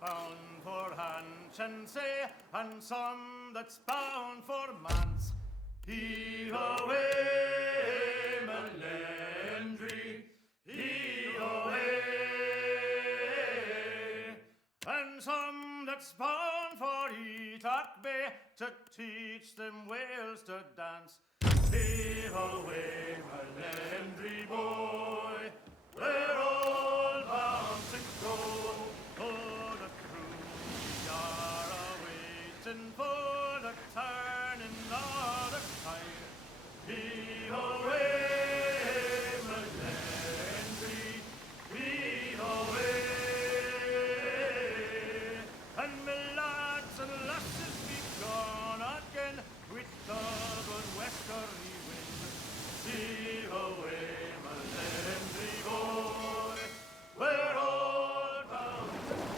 bound for Hanch and say, and some that's bound for Mance. Heave away, Melendry, heave away, and some that's bound for Etoch Bay to teach them Wales to dance. Heave away, Melendry boy, we're all bound to go. Oh, the crew, we are a-waiting for the turning of the tide. Heave away, Melendry, heave away, and me lads and lasses be gone again with double westerly wind. Heave away, Melendry boy, we're all bound to go.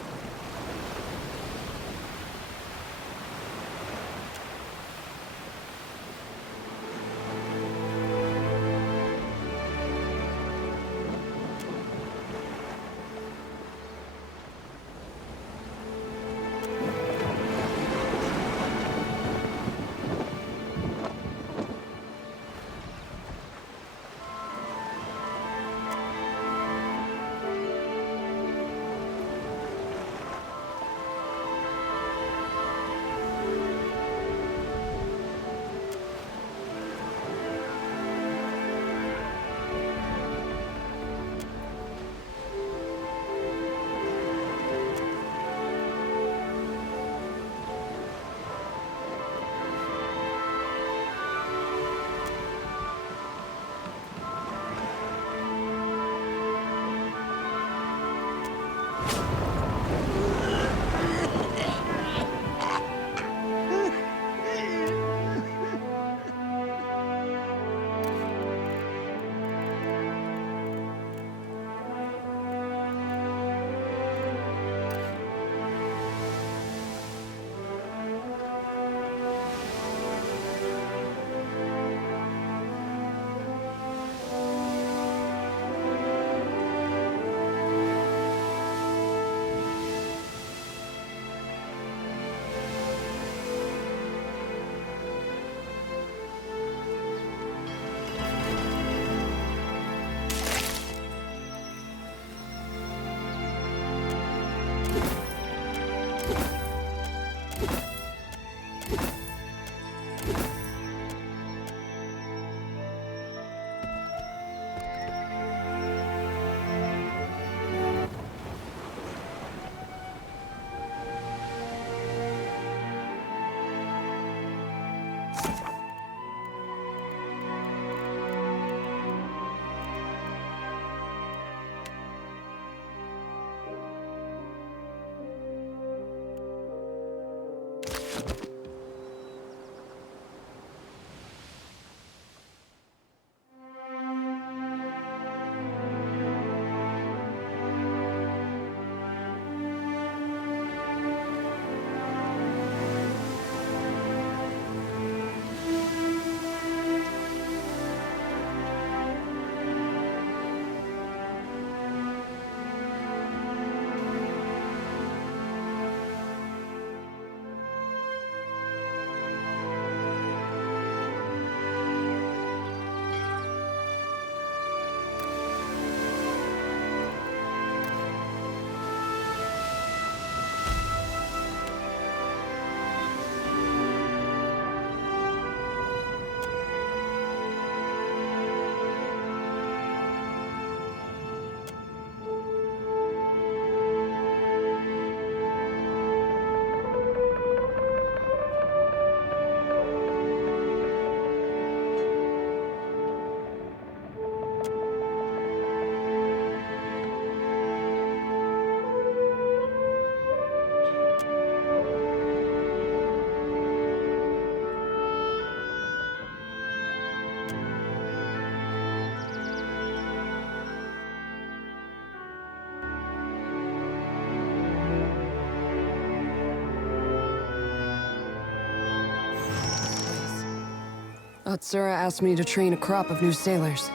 Otsura asked me to train a crop of new sailors.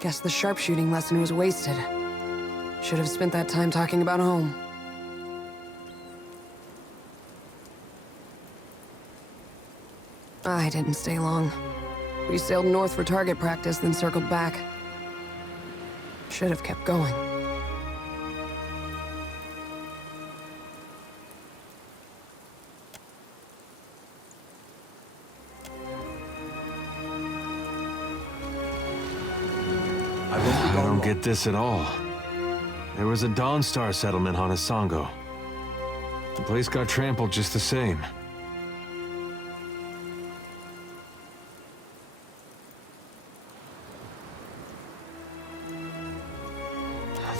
Guess the sharpshooting lesson was wasted. Should have spent that time talking about home. I didn't stay long. We sailed north for target practice, then circled back. Should have kept going. I don't get this at all. There was a Dawnstar settlement on Hasongo. The place got trampled just the same.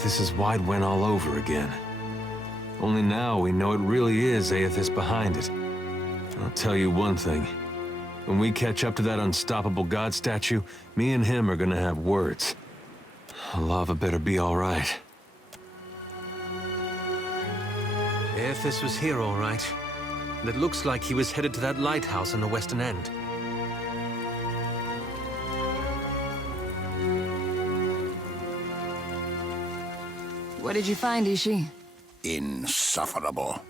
This is Wide Wen all over again. Only now we know it really is Eothas behind it. I'll tell you one thing. When we catch up to that unstoppable god statue, me and him are gonna have words. Lava better be all right. Eothas was here all right. And it looks like he was headed to that lighthouse on the western end. What did you find, Ishi? Insufferable.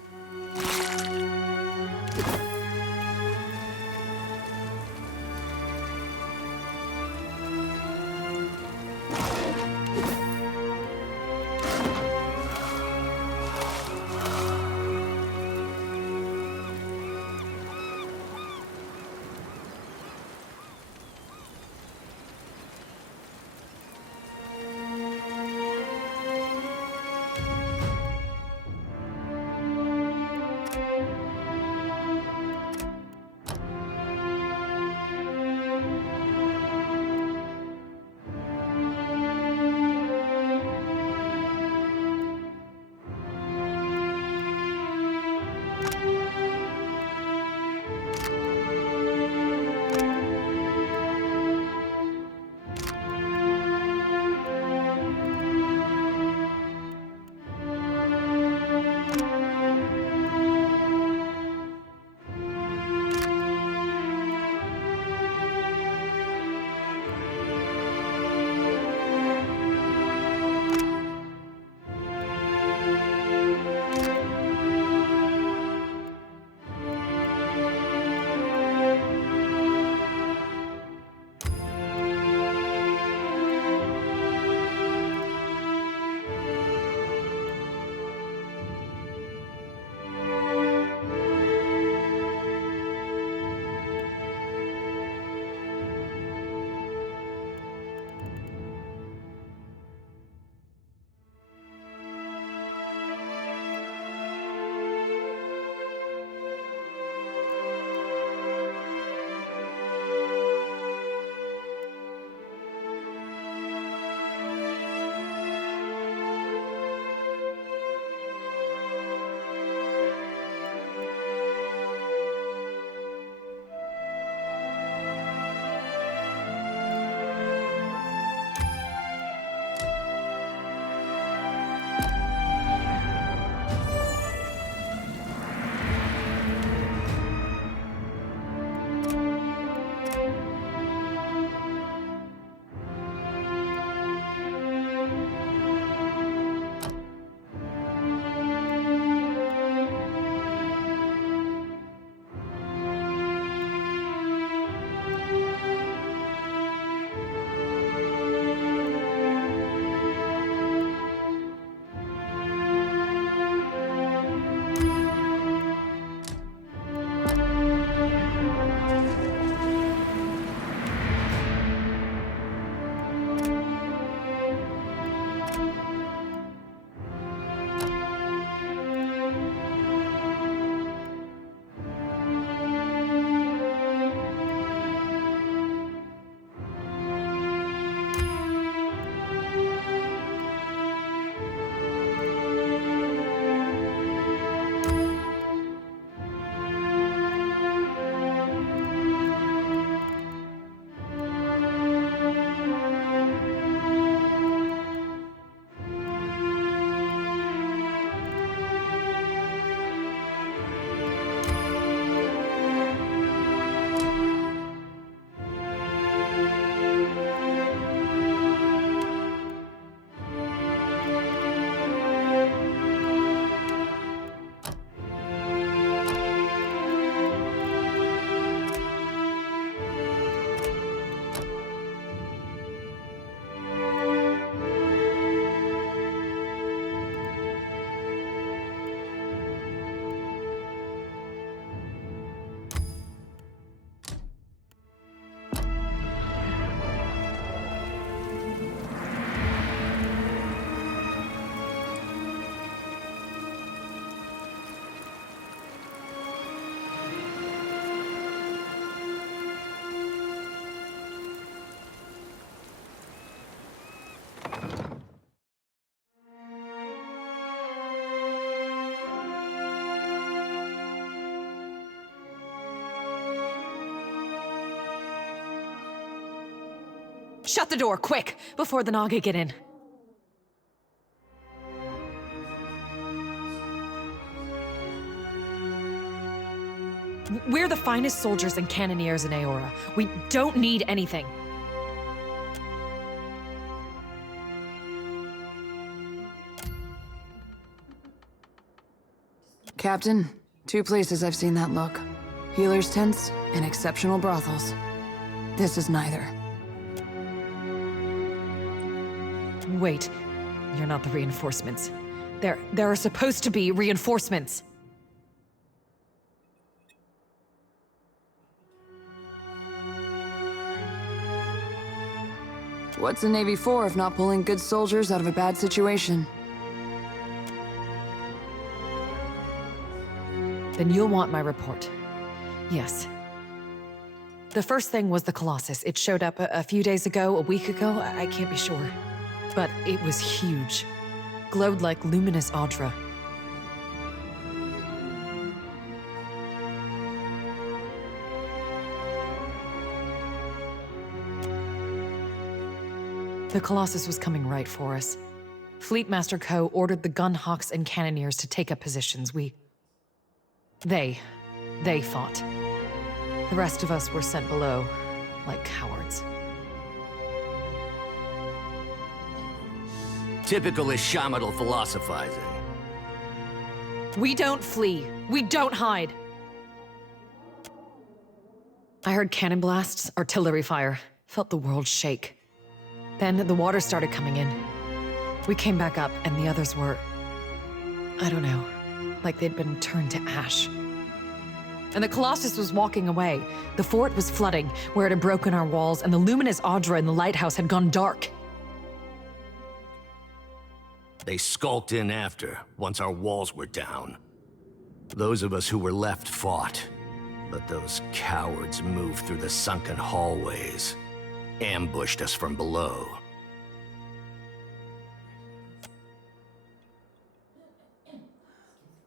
Shut the door, quick, before the Naga get in. We're the finest soldiers and cannoneers in Eora. We don't need anything. Captain, 2 places I've seen that look. Healers' tents and exceptional brothels. This is neither. Wait, you're not the reinforcements. There are supposed to be reinforcements. What's the Navy for if not pulling good soldiers out of a bad situation? Then you'll want my report. Yes. The first thing was the Colossus. It showed up a few days ago, a week ago, I can't be sure. But it was huge. Glowed like luminous Adra. The Colossus was coming right for us. Fleetmaster Ko ordered the gunhawks and cannoneers to take up positions. They fought. The rest of us were sent below, like cowards. Typical Ishamadal philosophizing. We don't flee. We don't hide. I heard cannon blasts, artillery fire. Felt the world shake. Then the water started coming in. We came back up, and the others were... I don't know. Like they'd been turned to ash. And the Colossus was walking away. The fort was flooding, where it had broken our walls, and the luminous Adra in the lighthouse had gone dark. They skulked in after, once our walls were down. Those of us who were left fought, but those cowards moved through the sunken hallways, ambushed us from below.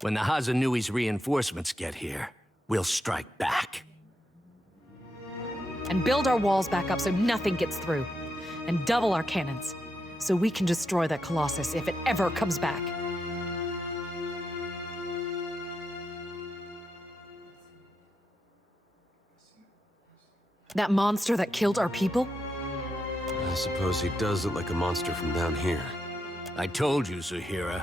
When the Hasonui's reinforcements get here, we'll strike back. And build our walls back up so nothing gets through. And double our cannons, so we can destroy that Colossus if it ever comes back. That monster that killed our people? I suppose he does look like a monster from down here. I told you, Zuhira.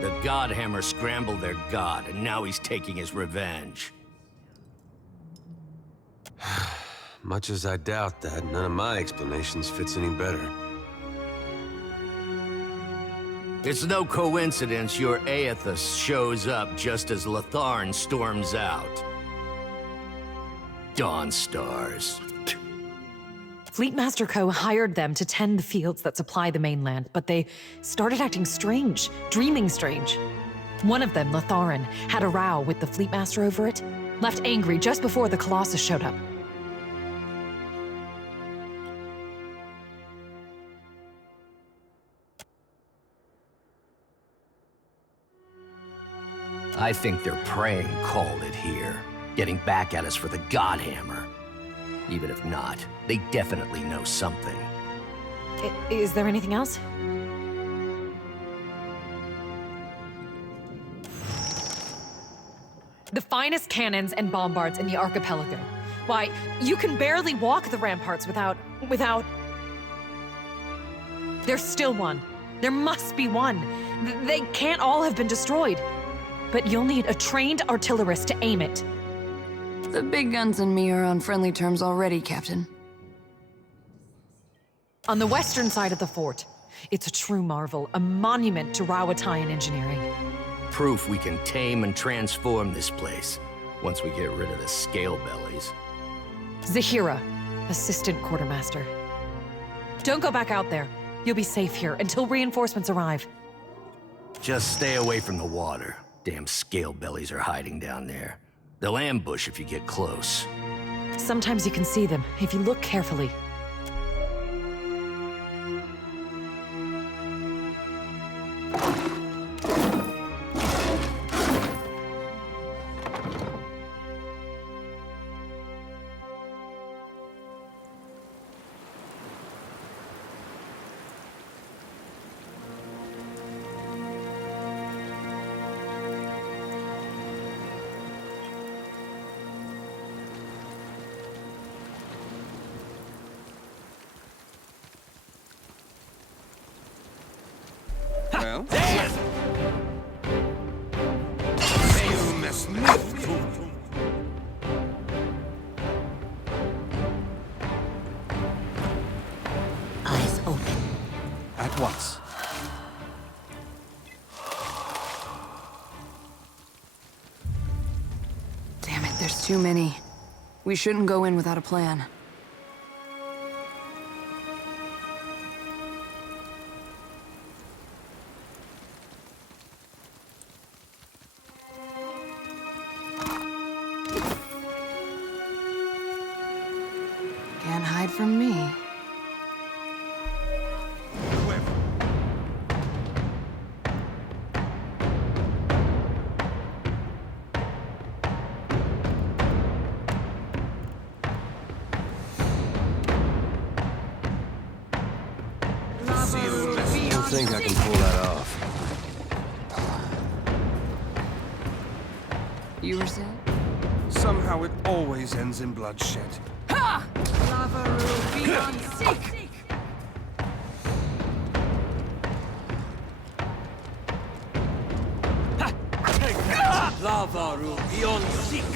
The Godhammer scrambled their god, and now he's taking his revenge. Much as I doubt that, none of my explanations fits any better. It's no coincidence your Eothas shows up just as Latharn storms out. Dawn Stars. Fleetmaster Ko hired them to tend the fields that supply the mainland, but they started acting strange, dreaming strange. One of them, Latharn, had a row with the Fleetmaster over it, left angry just before the Colossus showed up. I think their praying called it here, getting back at us for the Godhammer. Even if not, they definitely know something. Is there anything else? The finest cannons and bombards in the archipelago. Why, you can barely walk the ramparts without... There's still one. There must be one. They can't all have been destroyed. But you'll need a trained artillerist to aim it. The big guns and me are on friendly terms already, Captain. On the western side of the fort, it's a true marvel, a monument to Rawatayan engineering. Proof we can tame and transform this place, once we get rid of the scale bellies. Zahira, assistant quartermaster. Don't go back out there. You'll be safe here until reinforcements arrive. Just stay away from the water. Damn scale bellies are hiding down there. They'll ambush if you get close. Sometimes you can see them, if you look carefully. at once. Damn it, there's too many. We shouldn't go in without a plan. Can't hide from me. I don't think I can pull that off. You were saying? Somehow it always ends in bloodshed. Lavaru beyond seek.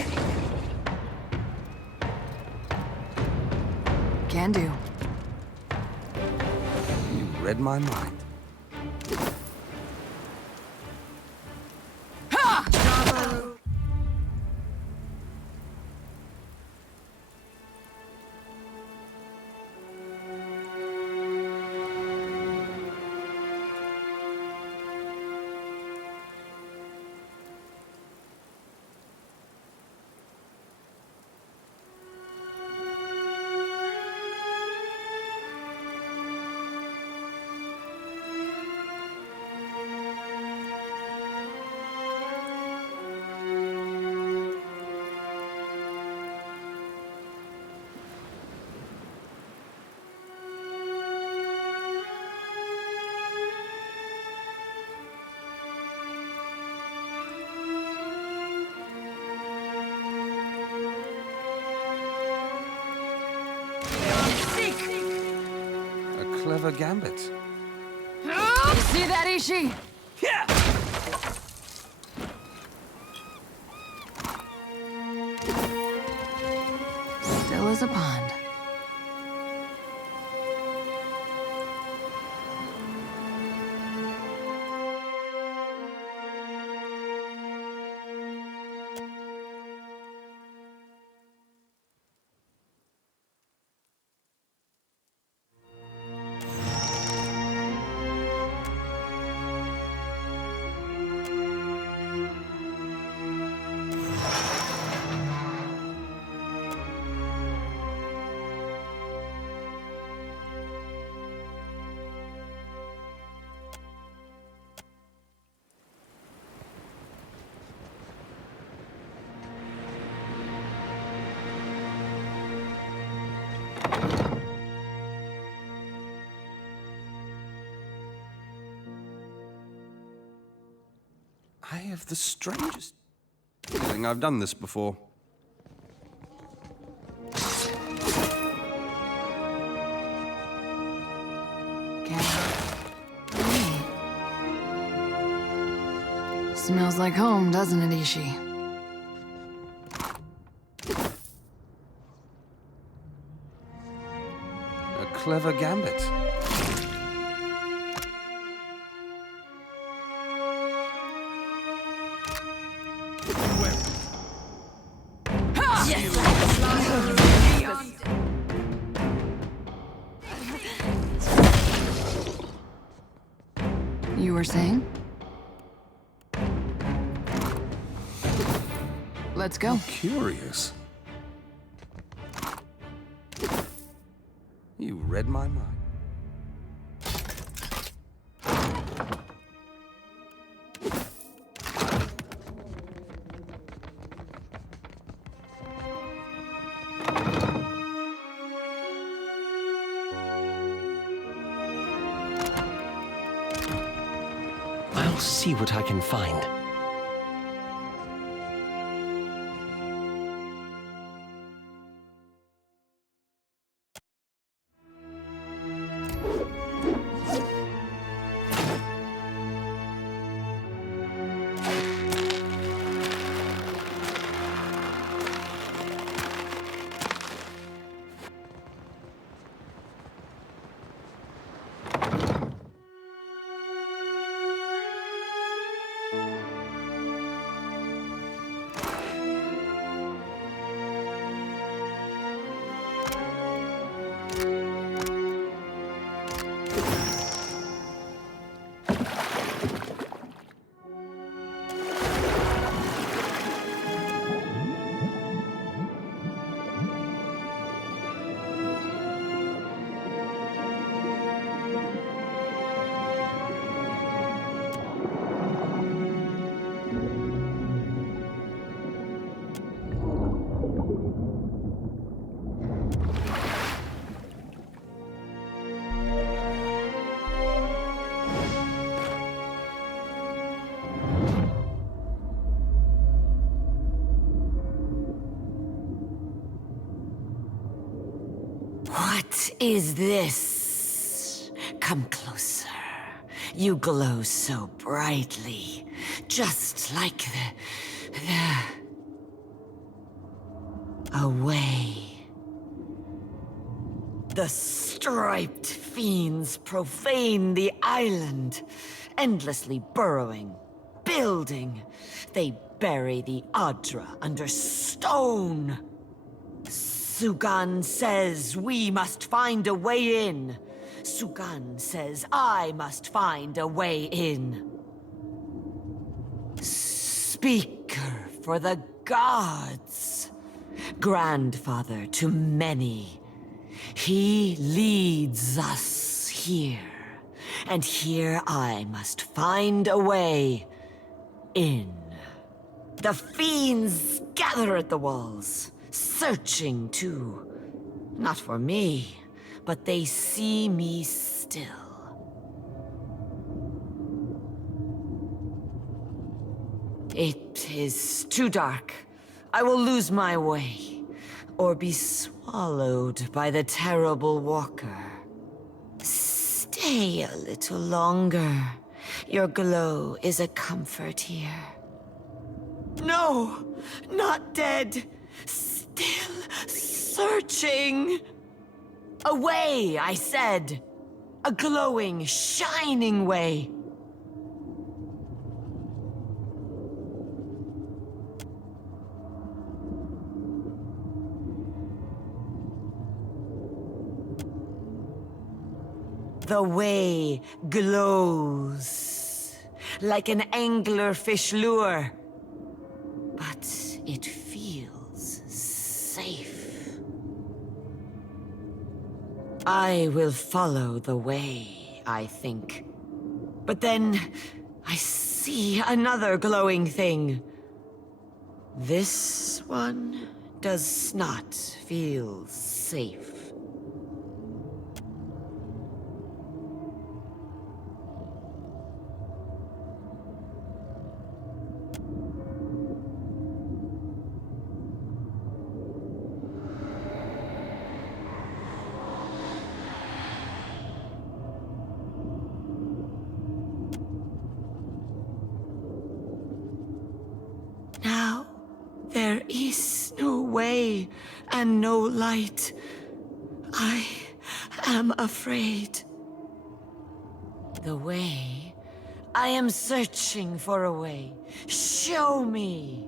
Can do. You read my mind. A clever gambit. See that, Ishi? Still as a pond. I have the strangest feeling I've done this before. Smells like home, doesn't it, Ishi? A clever gambit. You were saying? Let's go. Curious. You read my mind. I'll see what I can find. What is this? Come closer. You glow so brightly, just like the away. The striped fiends profane the island, endlessly burrowing, building. They bury the Adra under stone. Sugan says we must find a way in. Sugan says I must find a way in. Speaker for the gods. Grandfather to many. He leads us here. And here I must find a way in. The fiends gather at the walls, searching too. Not for me, but they see me still. It is too dark. I will lose my way, or be swallowed by the terrible walker. Stay a little longer. Your glow is a comfort here. No, not dead. Still searching. A way, I said. A glowing, shining way. The way glows like an anglerfish lure, but it feels safe. I will follow the way, I think. But then I see another glowing thing. This one does not feel safe. Now, there is no way and no light. I am afraid. The way? I am searching for a way. Show me!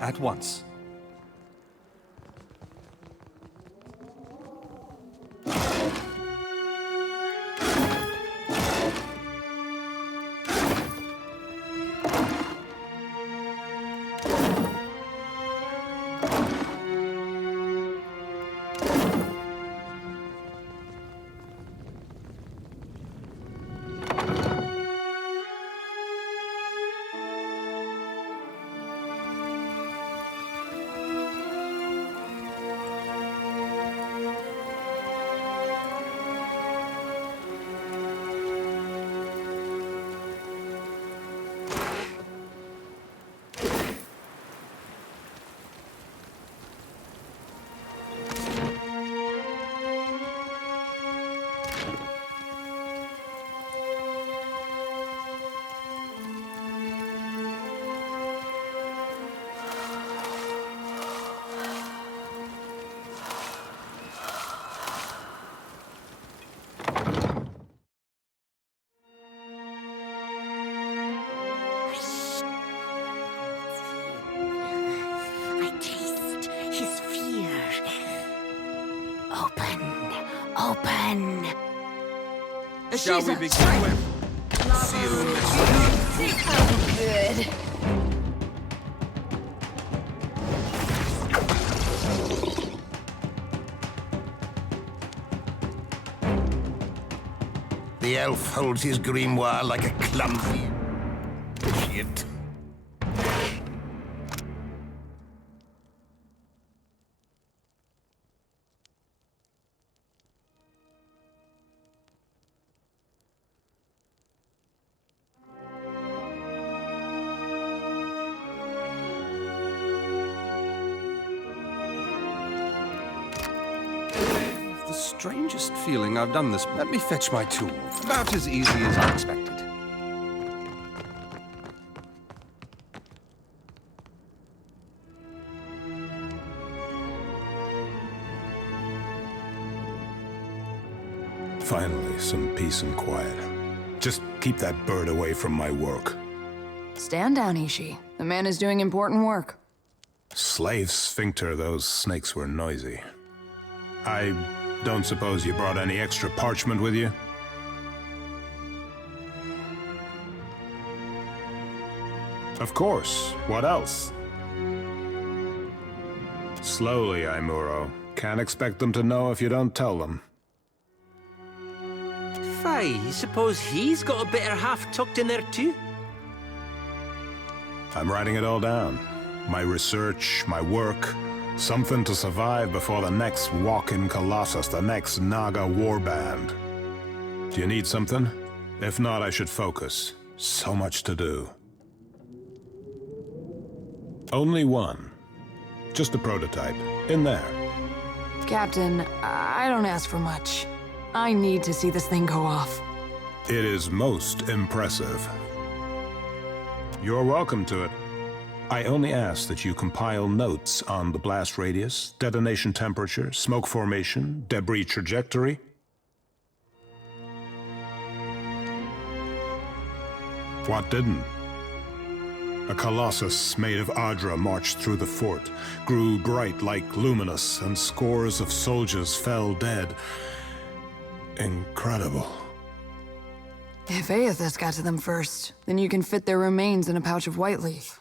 At once. Shall we begin with? See you next week. Good. The elf holds his grimoire like a clumsy shit. The strangest feeling I've done this. Let me fetch my tool. About as easy as I expected. Finally, some peace and quiet. Just keep that bird away from my work. Stand down, Ishi. The man is doing important work. Slave sphincter, those snakes were noisy. I don't suppose you brought any extra parchment with you? Of course. What else? Slowly, Aimuro. Can't expect them to know if you don't tell them. Fie, suppose he's got a better half tucked in there too? I'm writing it all down. My research, my work, something to survive before the next walk-in Colossus, the next Naga warband. Do you need something? If not, I should focus. So much to do. Only one. Just a prototype. In there. Captain, I don't ask for much. I need to see this thing go off. It is most impressive. You're welcome to it. I only ask that you compile notes on the blast radius, detonation temperature, smoke formation, debris trajectory. What didn't? A colossus made of Adra marched through the fort, grew bright like luminous, and scores of soldiers fell dead. Incredible. If Eothas got to them first, then you can fit their remains in a pouch of white leaf.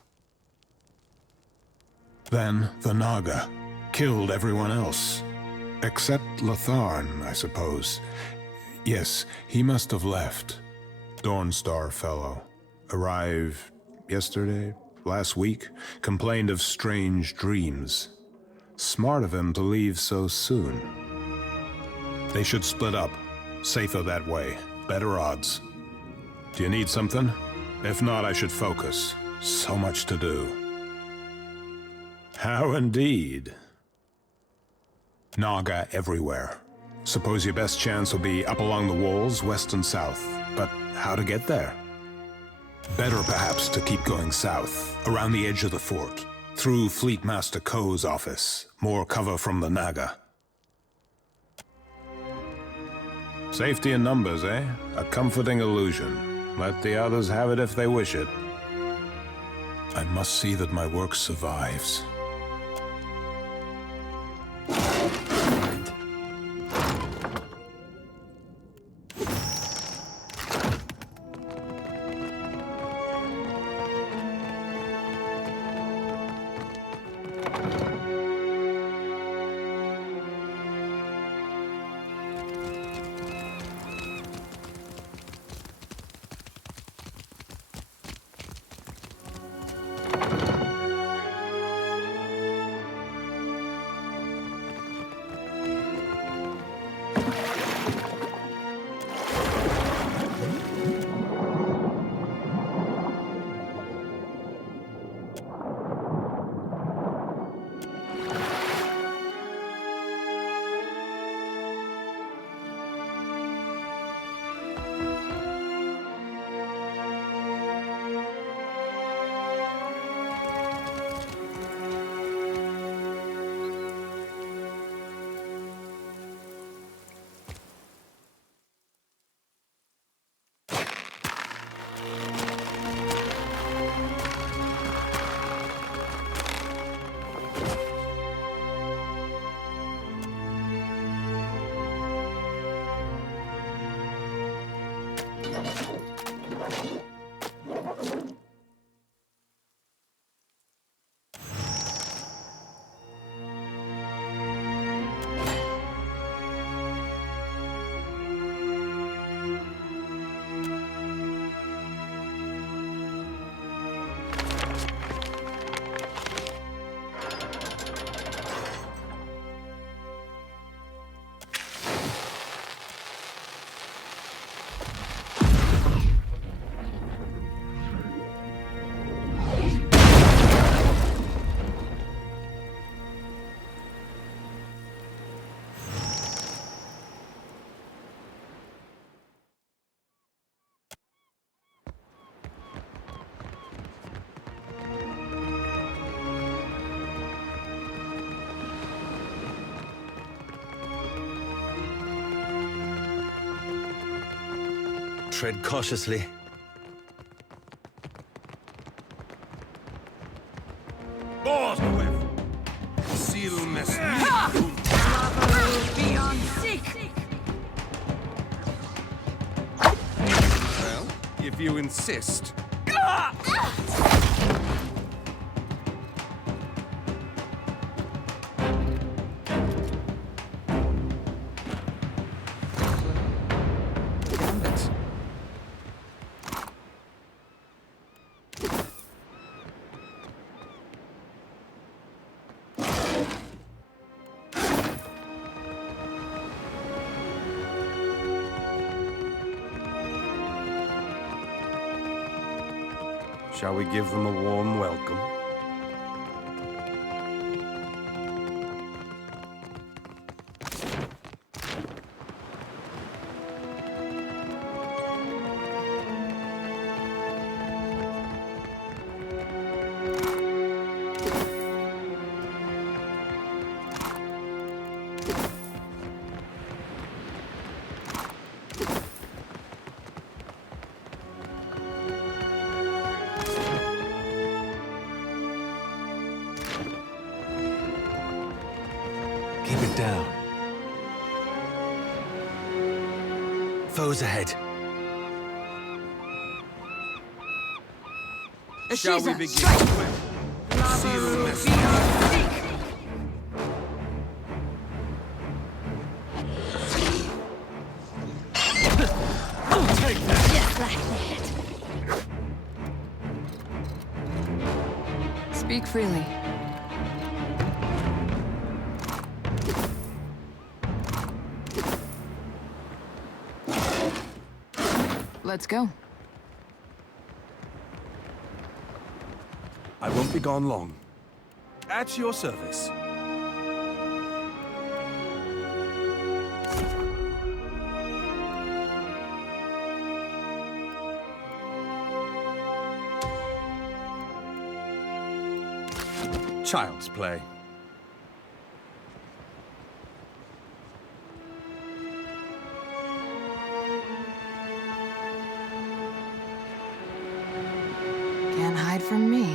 Then the Naga killed everyone else. Except Latharn, I suppose. Yes, he must have left. Dawnstar fellow. Arrived yesterday, last week. Complained of strange dreams. Smart of him to leave so soon. They should split up. Safer that way. Better odds. Do you need something? If not, I should focus. So much to do. How indeed. Naga everywhere. Suppose your best chance will be up along the walls, west and south. But how to get there? Better perhaps to keep going south, around the edge of the fort, through Fleet Master Ko's office. More cover from the Naga. Safety in numbers, eh? A comforting illusion. Let the others have it if they wish it. I must see that my work survives. Tread cautiously. Balls Seal mess. Beyond sick! Well, if you insist. Shall we give them a warm welcome? Keep it down. Foes ahead. Shall we begin? Seal the message. Take that! Just like that. Speak freely. Let's go. I won't be gone long. At your service. Child's play. Can't hide from me.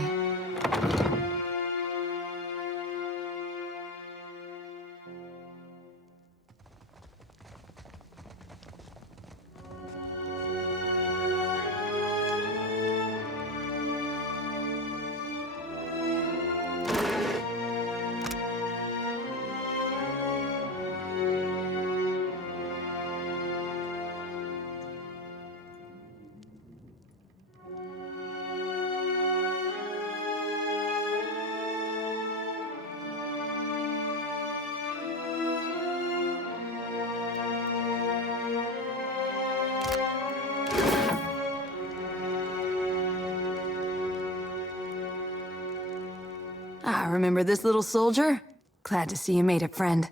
Ah, remember this little soldier? Glad to see you made it, friend.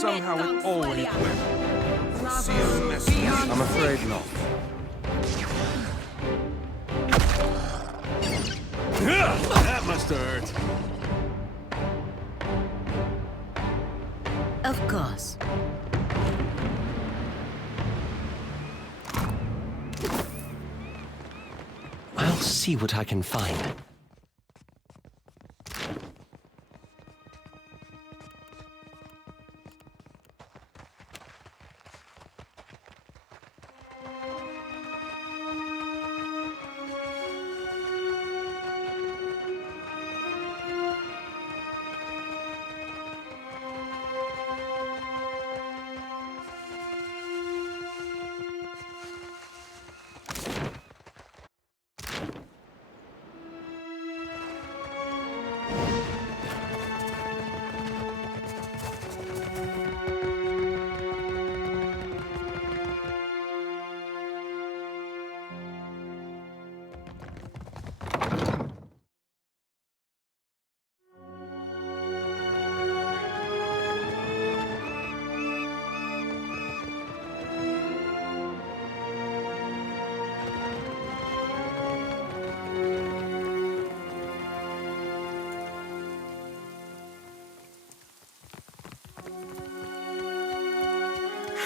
Somehow it always went. Seal the message. I'm afraid not. That must have hurt. Of course. I'll see what I can find.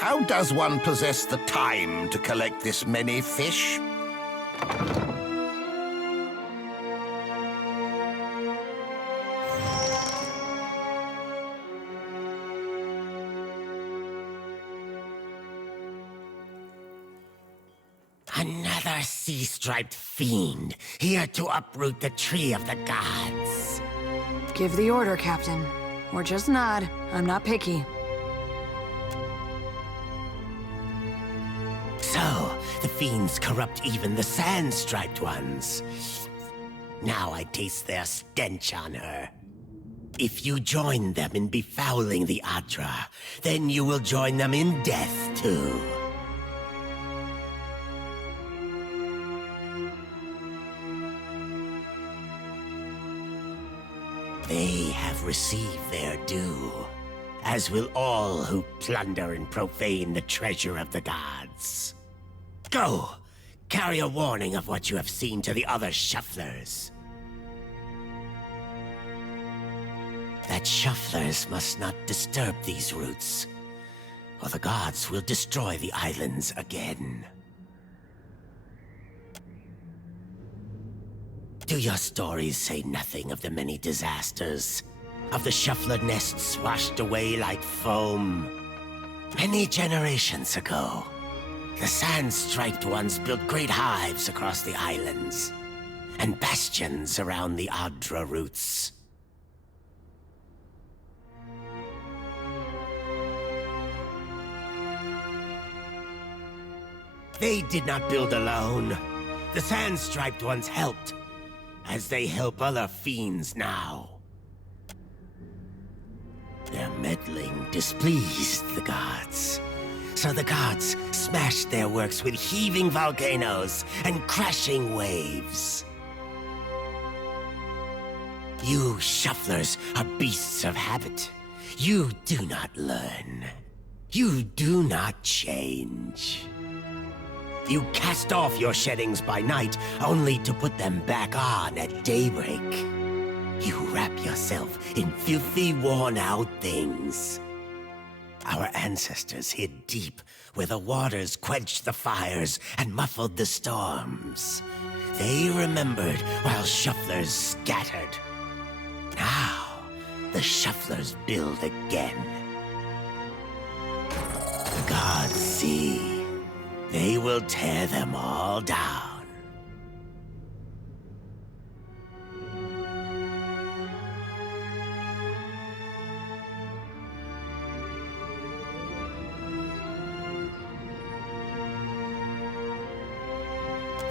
How does one possess the time to collect this many fish? Another sea-striped fiend, here to uproot the tree of the gods. Give the order, Captain. Or just nod. I'm not picky. So, the fiends corrupt even the sand-striped ones. Now I taste their stench on her. If you join them in befouling the Adra, then you will join them in death, too. They have received their due, as will all who plunder and profane the treasure of the gods. Go! Carry a warning of what you have seen to the other shufflers. That shufflers must not disturb these roots, or the gods will destroy the islands again. Do your stories say nothing of the many disasters? Of the shuffler nests washed away like foam? Many generations ago, the sand-striped ones built great hives across the islands, and bastions around the Adra roots. They did not build alone. The sand-striped ones helped, as they help other fiends now. Their meddling displeased the gods, so the gods smashed their works with heaving volcanoes and crashing waves. You shufflers are beasts of habit. You do not learn. You do not change. You cast off your sheddings by night, only to put them back on at daybreak. You wrap yourself in filthy, worn-out things. Our ancestors hid deep where the waters quenched the fires and muffled the storms. They remembered while shufflers scattered. Now, the shufflers build again. The gods see. They will tear them all down.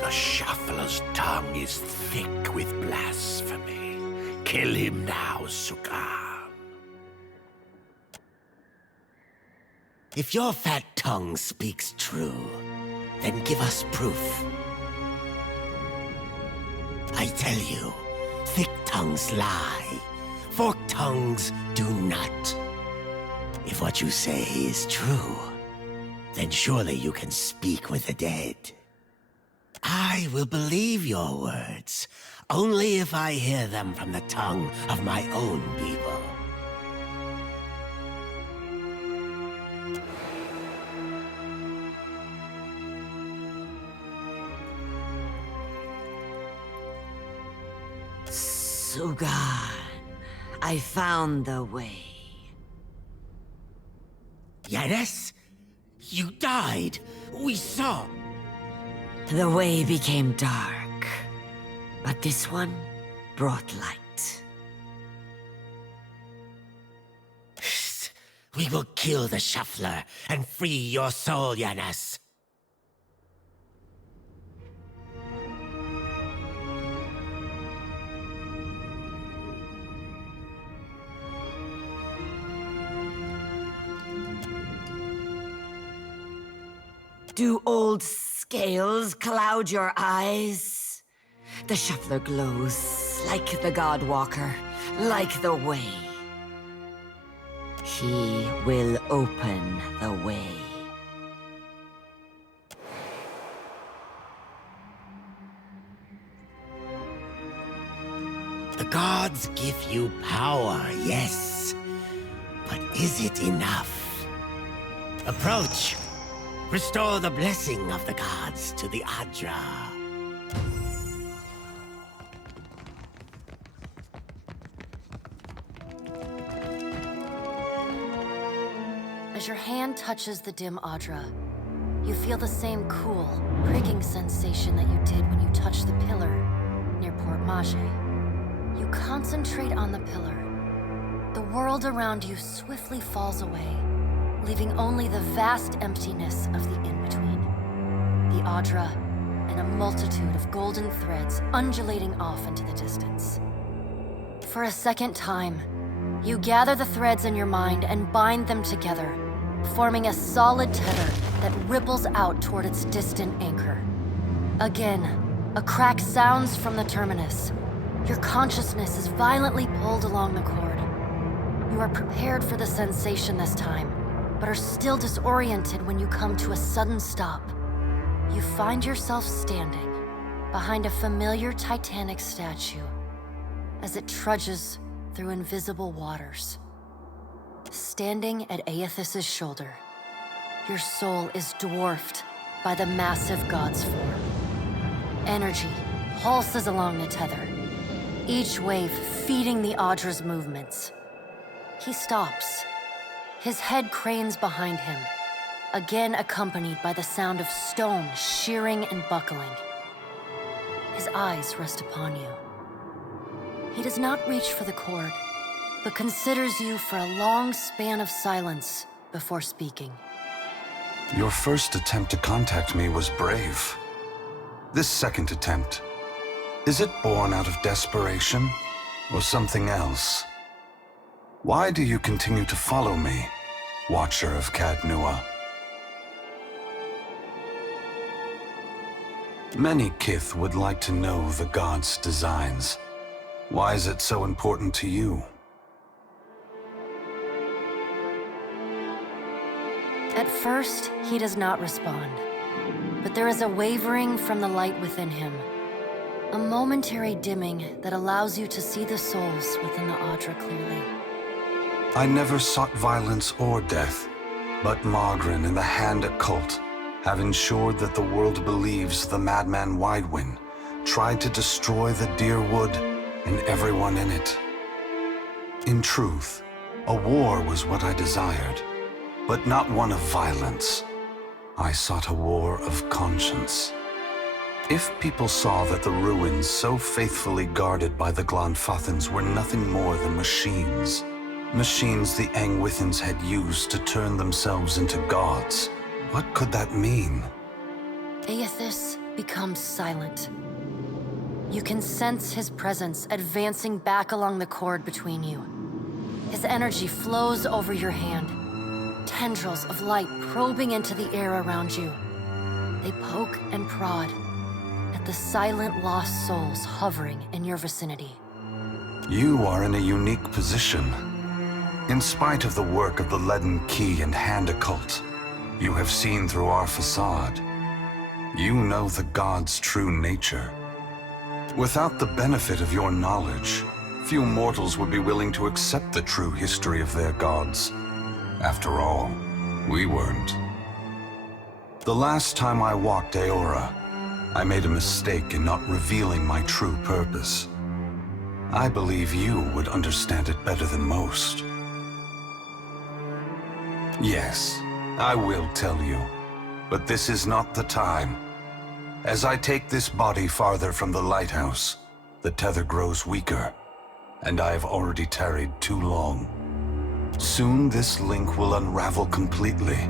The shuffler's tongue is thick with blasphemy. Kill him now, Sukam. If your fat tongue speaks true, then give us proof. I tell you, thick tongues lie, forked tongues do not. If what you say is true, then surely you can speak with the dead. I will believe your words, Only if I hear them from the tongue of my own people. Sugan, I found the way. Yanis? You died. We saw. The way became dark, but this one brought light. We will kill the shuffler and free your soul, Yanis. Do old scales cloud your eyes? The shuffler glows like the Godwalker, like the way. He will open the way. The gods give you power, yes. But is it enough? Approach. Restore the blessing of the gods to the Adra. As your hand touches the dim Adra, you feel the same cool, pricking sensation that you did when you touched the pillar near Port Mage. You concentrate on the pillar. The world around you swiftly falls away, leaving only the vast emptiness of the in-between. The Adra, and a multitude of golden threads undulating off into the distance. For a second time, you gather the threads in your mind and bind them together, forming a solid tether that ripples out toward its distant anchor. Again, a crack sounds from the terminus. Your consciousness is violently pulled along the cord. You are prepared for the sensation this time, but are still disoriented when you come to a sudden stop. You find yourself standing behind a familiar Titanic statue as it trudges through invisible waters. Standing at Eothas' shoulder, your soul is dwarfed by the massive god's form. Energy pulses along the tether, each wave feeding the Adra's movements. He stops. His head cranes behind him, again accompanied by the sound of stone shearing and buckling. His eyes rest upon you. He does not reach for the cord, but considers you for a long span of silence before speaking. Your first attempt to contact me was brave. This second attempt, is it born out of desperation or something else? Why do you continue to follow me, Watcher of Cadnua? Many Kith would like to know the god's designs. Why is it so important to you? At first, he does not respond, but there is a wavering from the light within him. A momentary dimming that allows you to see the souls within the Adra clearly. I never sought violence or death, but Margren and the Hand Occult have ensured that the world believes the madman Widewind tried to destroy the Dear Wood and everyone in it. In truth, a war was what I desired, but not one of violence. I sought a war of conscience. If people saw that the ruins so faithfully guarded by the Glanfathans were nothing more than machines the Angwithans had used to turn themselves into gods, what could that mean? Eothas becomes silent. You can sense his presence advancing back along the cord between you. His energy flows over your hand, tendrils of light probing into the air around you. They poke and prod at the silent lost souls hovering in your vicinity. You are in a unique position. In spite of the work of the Leaden Key and Hand Occult, you have seen through our facade. You know the god's true nature. Without the benefit of your knowledge, few mortals would be willing to accept the true history of their gods. After all, we weren't. The last time I walked Eora, I made a mistake in not revealing my true purpose. I believe you would understand it better than most. Yes, I will tell you, but this is not the time. As I take this body farther from the lighthouse, the tether grows weaker, and I have already tarried too long. Soon this link will unravel completely.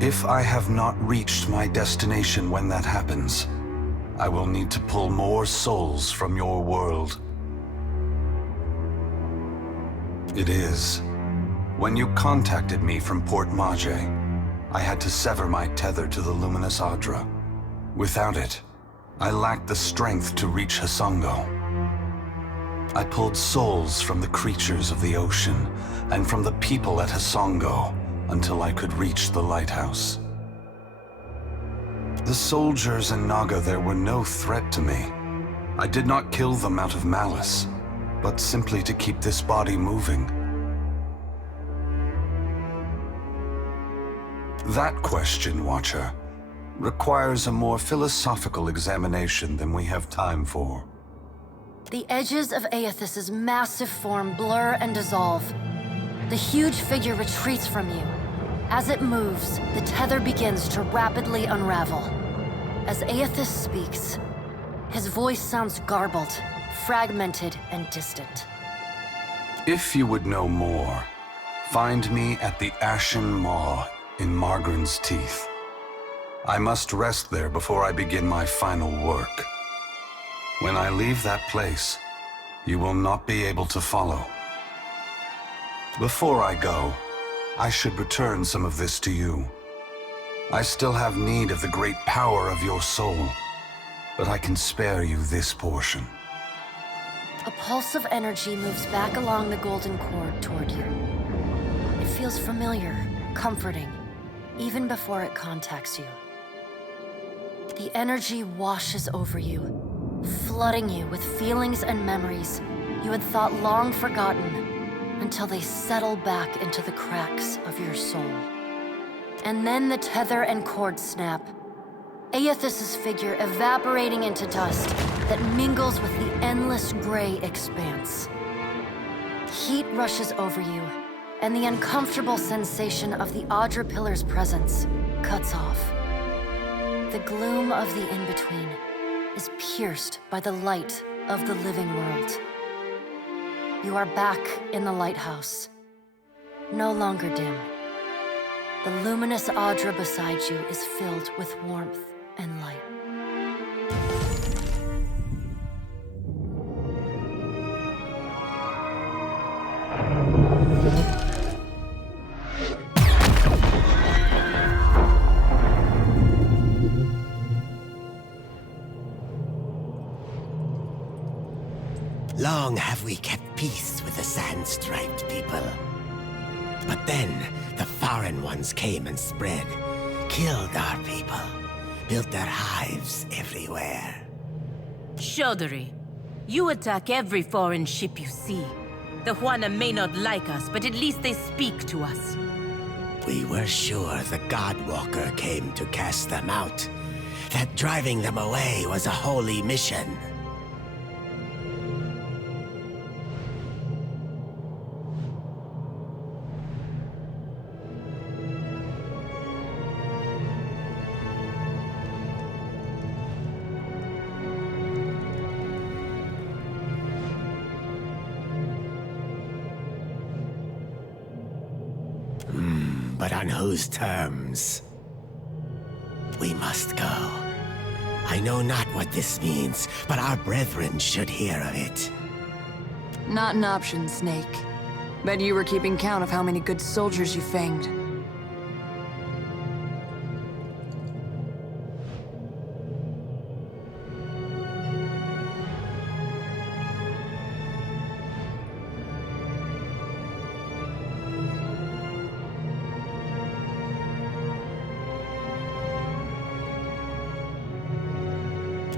If I have not reached my destination when that happens, I will need to pull more souls from your world. It is. When you contacted me from Port Mage, I had to sever my tether to the luminous Adra. Without it, I lacked the strength to reach Hasongo. I pulled souls from the creatures of the ocean and from the people at Hasongo until I could reach the lighthouse. The soldiers and Naga there were no threat to me. I did not kill them out of malice, but simply to keep this body moving. That question, Watcher, requires a more philosophical examination than we have time for. The edges of Eothas' massive form blur and dissolve. The huge figure retreats from you. As it moves, the tether begins to rapidly unravel. As Eothas speaks, his voice sounds garbled, fragmented, and distant. If you would know more, find me at the Ashen Maw in Margren's Teeth. I must rest there before I begin my final work. When I leave that place, you will not be able to follow. Before I go, I should return some of this to you. I still have need of the great power of your soul, but I can spare you this portion. A pulse of energy moves back along the golden cord toward you. It feels familiar, comforting, even before it contacts you. The energy washes over you, flooding you with feelings and memories you had thought long forgotten until they settle back into the cracks of your soul. And then the tether and cord snap, Eothas' figure evaporating into dust that mingles with the endless gray expanse. Heat rushes over you, and the uncomfortable sensation of the Adra Pillar's presence cuts off. The gloom of the in-between is pierced by the light of the living world. You are back in the lighthouse, no longer dim. The luminous Adra beside you is filled with warmth and light. Long have we kept peace with the sand-striped people. But then, the foreign ones came and spread, killed our people, built their hives everywhere. Chaudhary, you attack every foreign ship you see. The Juana may not like us, but at least they speak to us. We were sure the Godwalker came to cast them out, that driving them away was a holy mission. But on whose terms? We must go. I know not what this means, but our brethren should hear of it. Not an option, Snake. Bet you were keeping count of how many good soldiers you fanged.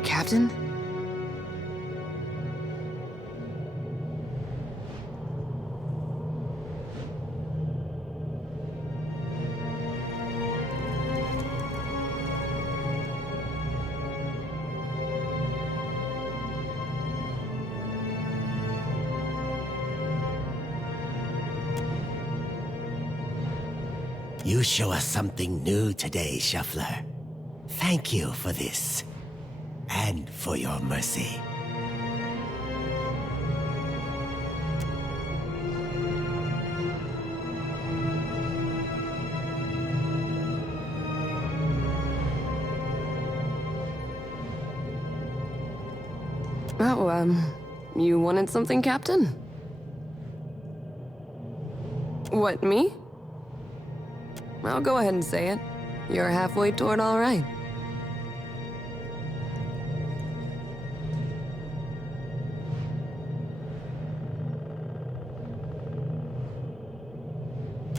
Captain? You show us something new today, Shuffler. Thank you for this. And for your mercy. Oh, you wanted something, Captain? What, me? I'll go ahead and say it. You're halfway toward all right.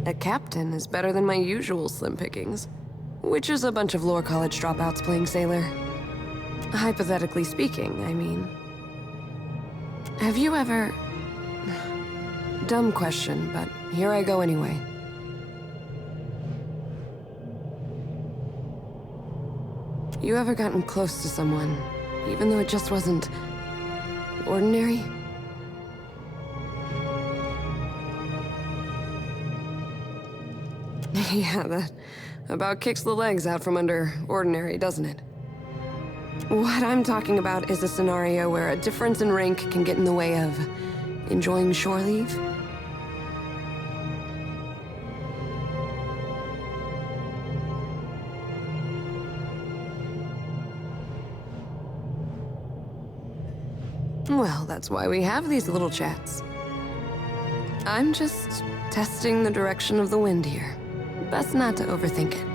A captain is better than my usual slim pickings, which is a bunch of lore college dropouts playing sailor. Hypothetically speaking, I mean. Have you ever... Dumb question, but here I go anyway. You ever gotten close to someone, even though it just wasn't... ordinary? Yeah, that about kicks the legs out from under ordinary, doesn't it? What I'm talking about is a scenario where a difference in rank can get in the way of enjoying shore leave. Well, that's why we have these little chats. I'm just testing the direction of the wind here. Best not to overthink it.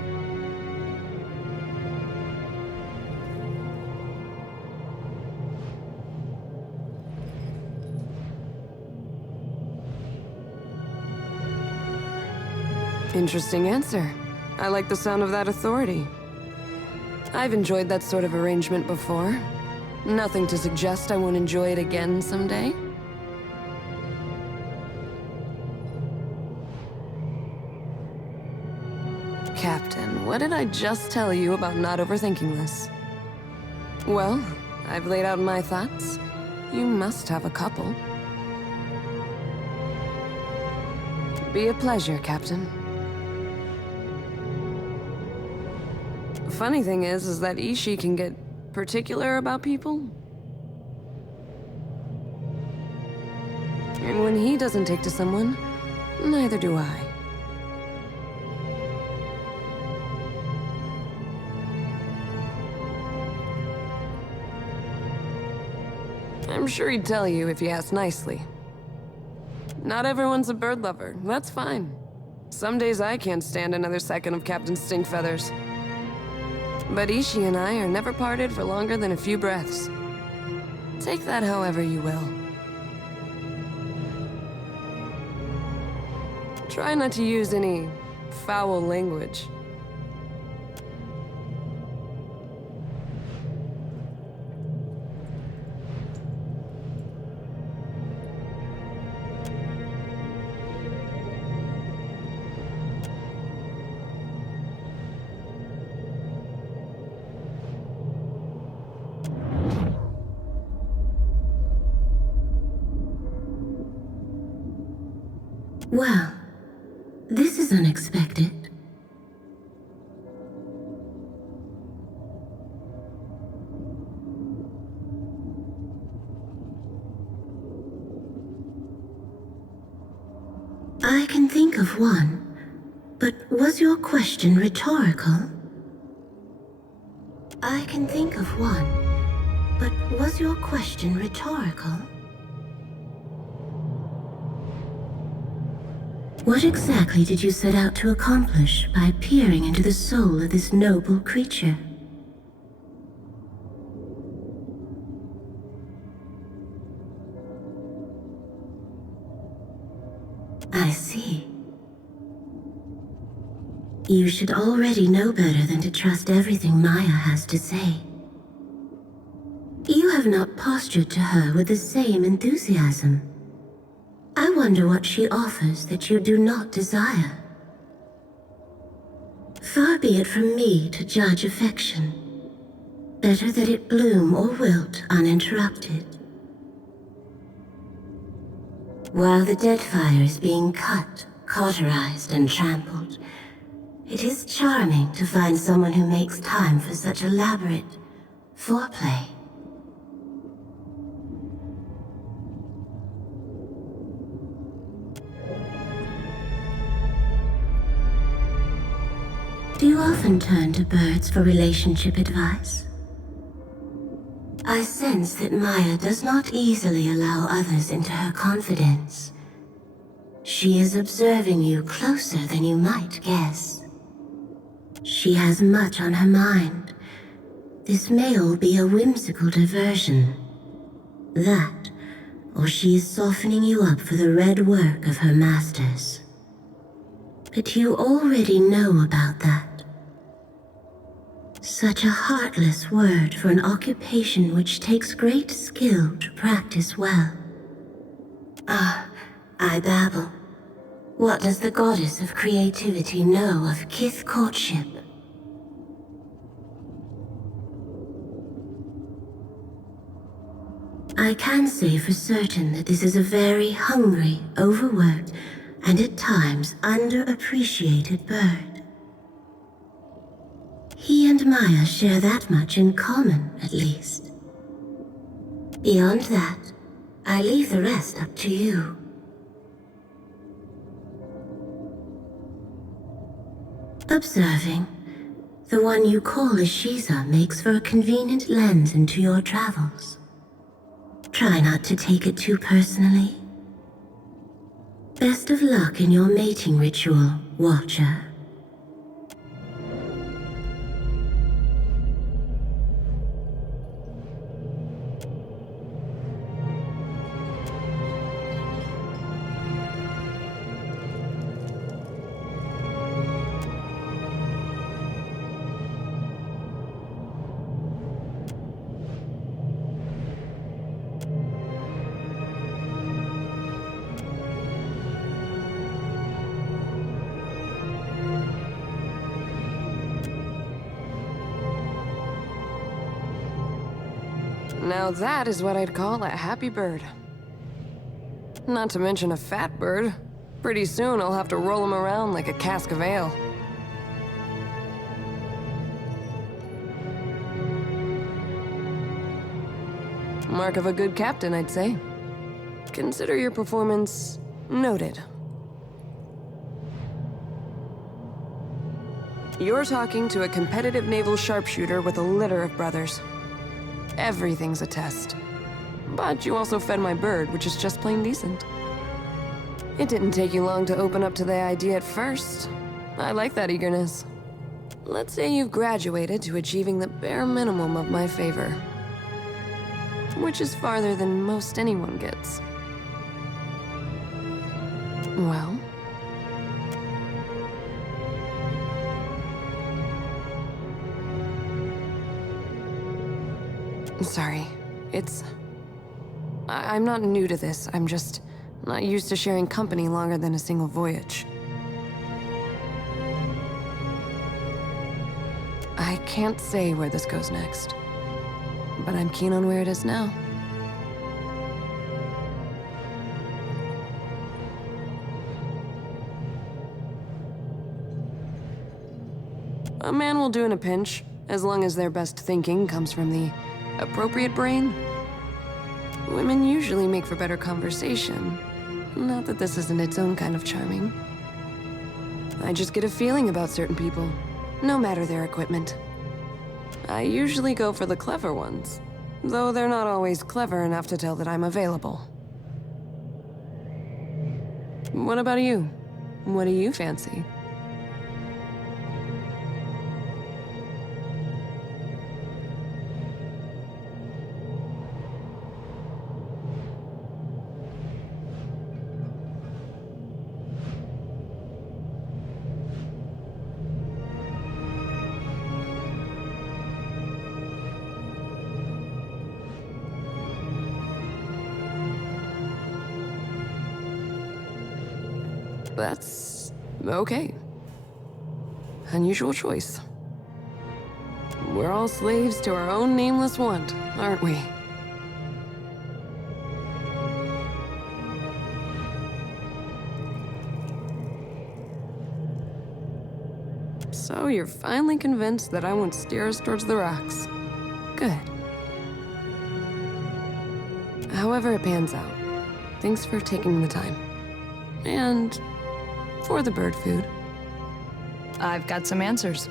Interesting answer. I like the sound of that authority. I've enjoyed that sort of arrangement before. Nothing to suggest I won't enjoy it again someday. Captain, what did I just tell you about not overthinking this? Well, I've laid out my thoughts. You must have a couple. Be a pleasure, Captain. Funny thing is that Ishi can get particular about people. And when he doesn't take to someone, neither do I. I'm sure he'd tell you if you asked nicely. Not everyone's a bird lover, that's fine. Some days I can't stand another second of Captain Stinkfeathers. But Ishi and I are never parted for longer than a few breaths. Take that however you will. Try not to use any foul language. Well, this is unexpected. I can think of one, but was your question rhetorical? I can think of one, but was your question rhetorical? What exactly did you set out to accomplish by peering into the soul of this noble creature? I see. You should already know better than to trust everything Maia has to say. You have not postured to her with the same enthusiasm. I wonder what she offers that you do not desire. Far be it from me to judge affection. Better that it bloom or wilt uninterrupted. While the Deadfire is being cut, cauterized, and trampled, It is charming to find someone who makes time for such elaborate foreplay. Do you often turn to birds for relationship advice? I sense that Maia does not easily allow others into her confidence. She is observing you closer than you might guess. She has much on her mind. This may all be a whimsical diversion. That, or she is softening you up for the red work of her masters. But you already know about that. Such a heartless word for an occupation which takes great skill to practice well. Ah, I babble. What does the goddess of creativity know of kith courtship? I can say for certain that this is a very hungry, overworked, and at times underappreciated bird. He and Maia share that much in common, at least. Beyond that, I leave the rest up to you. Observing, the one you call a Shiza makes for a convenient lens into your travels. Try not to take it too personally. Best of luck in your mating ritual, Watcher. Now that is what I'd call a happy bird. Not to mention a fat bird. Pretty soon I'll have to roll him around like a cask of ale. Mark of a good captain, I'd say. Consider your performance noted. You're talking to a competitive naval sharpshooter with a litter of brothers. Everything's a test. But you also fed my bird, which is just plain decent. It didn't take you long to open up to the idea at first. I like that eagerness. Let's say you've graduated to achieving the bare minimum of my favor. Which is farther than most anyone gets. Well? Sorry, I'm not new to this, I'm just not used to sharing company longer than a single voyage. I can't say where this goes next, but I'm keen on where it is now. A man will do in a pinch, as long as their best thinking comes from the appropriate brain. Women usually make for better conversation. Not that this isn't its own kind of charming. I just get a feeling about certain people, no matter their equipment. I usually go for the clever ones, though they're not always clever enough to tell that I'm available. What about you? What do you fancy? That's okay. Unusual choice. We're all slaves to our own nameless want, aren't we? So you're finally convinced that I won't steer us towards the rocks. Good. However it pans out, thanks for taking the time. And for the bird food. I've got some answers.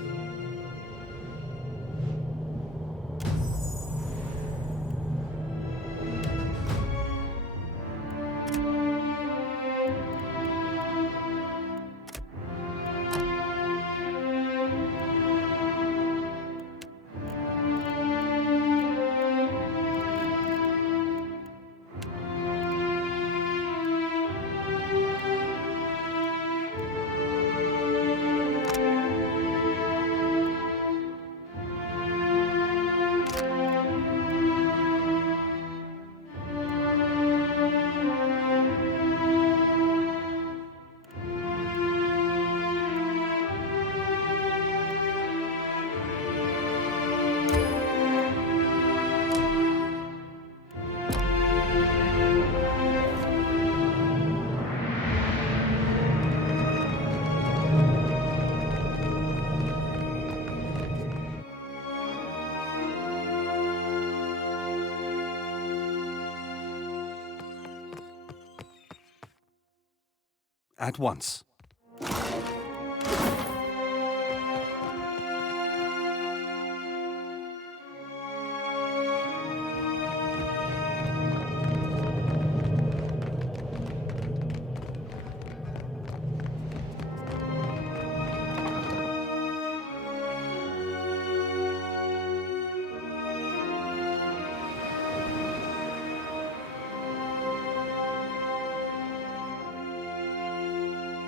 At once.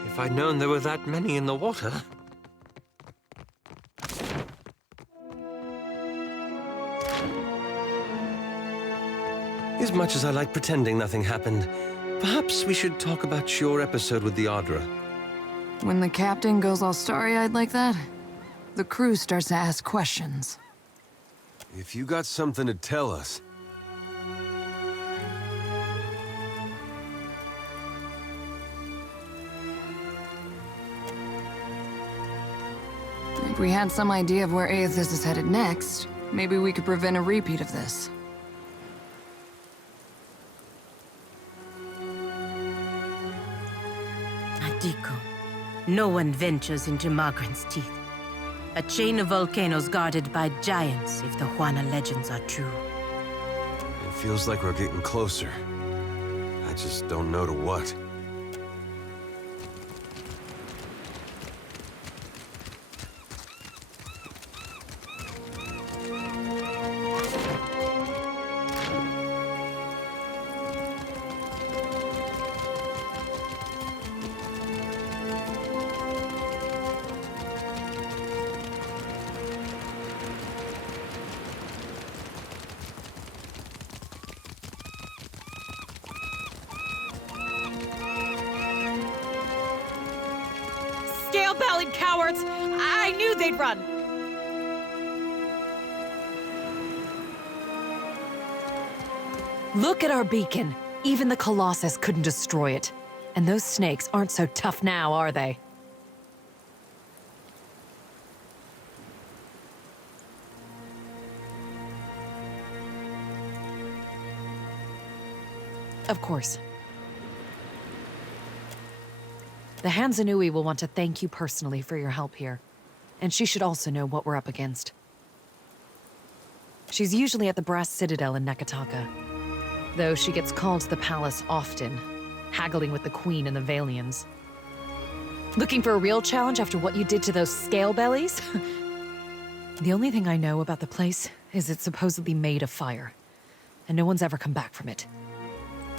If I'd known there were that many in the water. As much as I like pretending nothing happened, perhaps we should talk about your episode with the Adra. When the captain goes all starry-eyed like that, the crew starts to ask questions. If you got something to tell us... If we had some idea of where Eothas is headed next, maybe we could prevent a repeat of this. Mythical. No one ventures into Magrin's teeth. A chain of volcanoes guarded by giants, if the Juana legends are true. It feels like we're getting closer. I just don't know to what. Scale-bellied cowards! I knew they'd run! Look at our beacon. Even the Colossus couldn't destroy it. And those snakes aren't so tough now, are they? Of course. The Hansanui will want to thank you personally for your help here. And she should also know what we're up against. She's usually at the Brass Citadel in Nekataka. Though she gets called to the palace often, haggling with the Queen and the Valians. Looking for a real challenge after what you did to those scale bellies? The only thing I know about the place is it's supposedly made of fire. And no one's ever come back from it.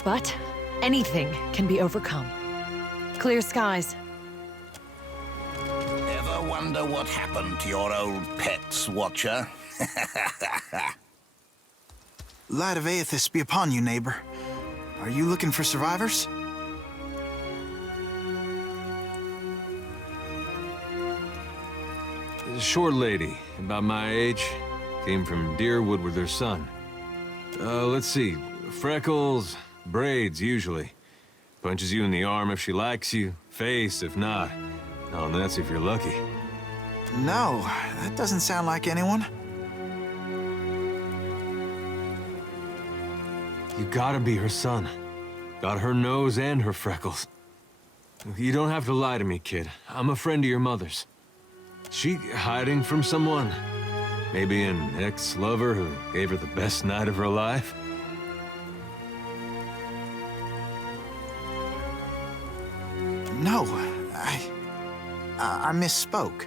But anything can be overcome. Clear skies. Ever wonder what happened to your old pets, Watcher? Light of Eothas be upon you, neighbor. Are you looking for survivors? A short lady, about my age, came from Deerwood with her son. Let's see, freckles, braids usually. Punches you in the arm if she likes you, face if not. Oh, and that's if you're lucky. No, that doesn't sound like anyone. You gotta be her son. Got her nose and her freckles. You don't have to lie to me, kid. I'm a friend of your mother's. She hiding from someone? Maybe an ex-lover who gave her the best night of her life? No, I misspoke.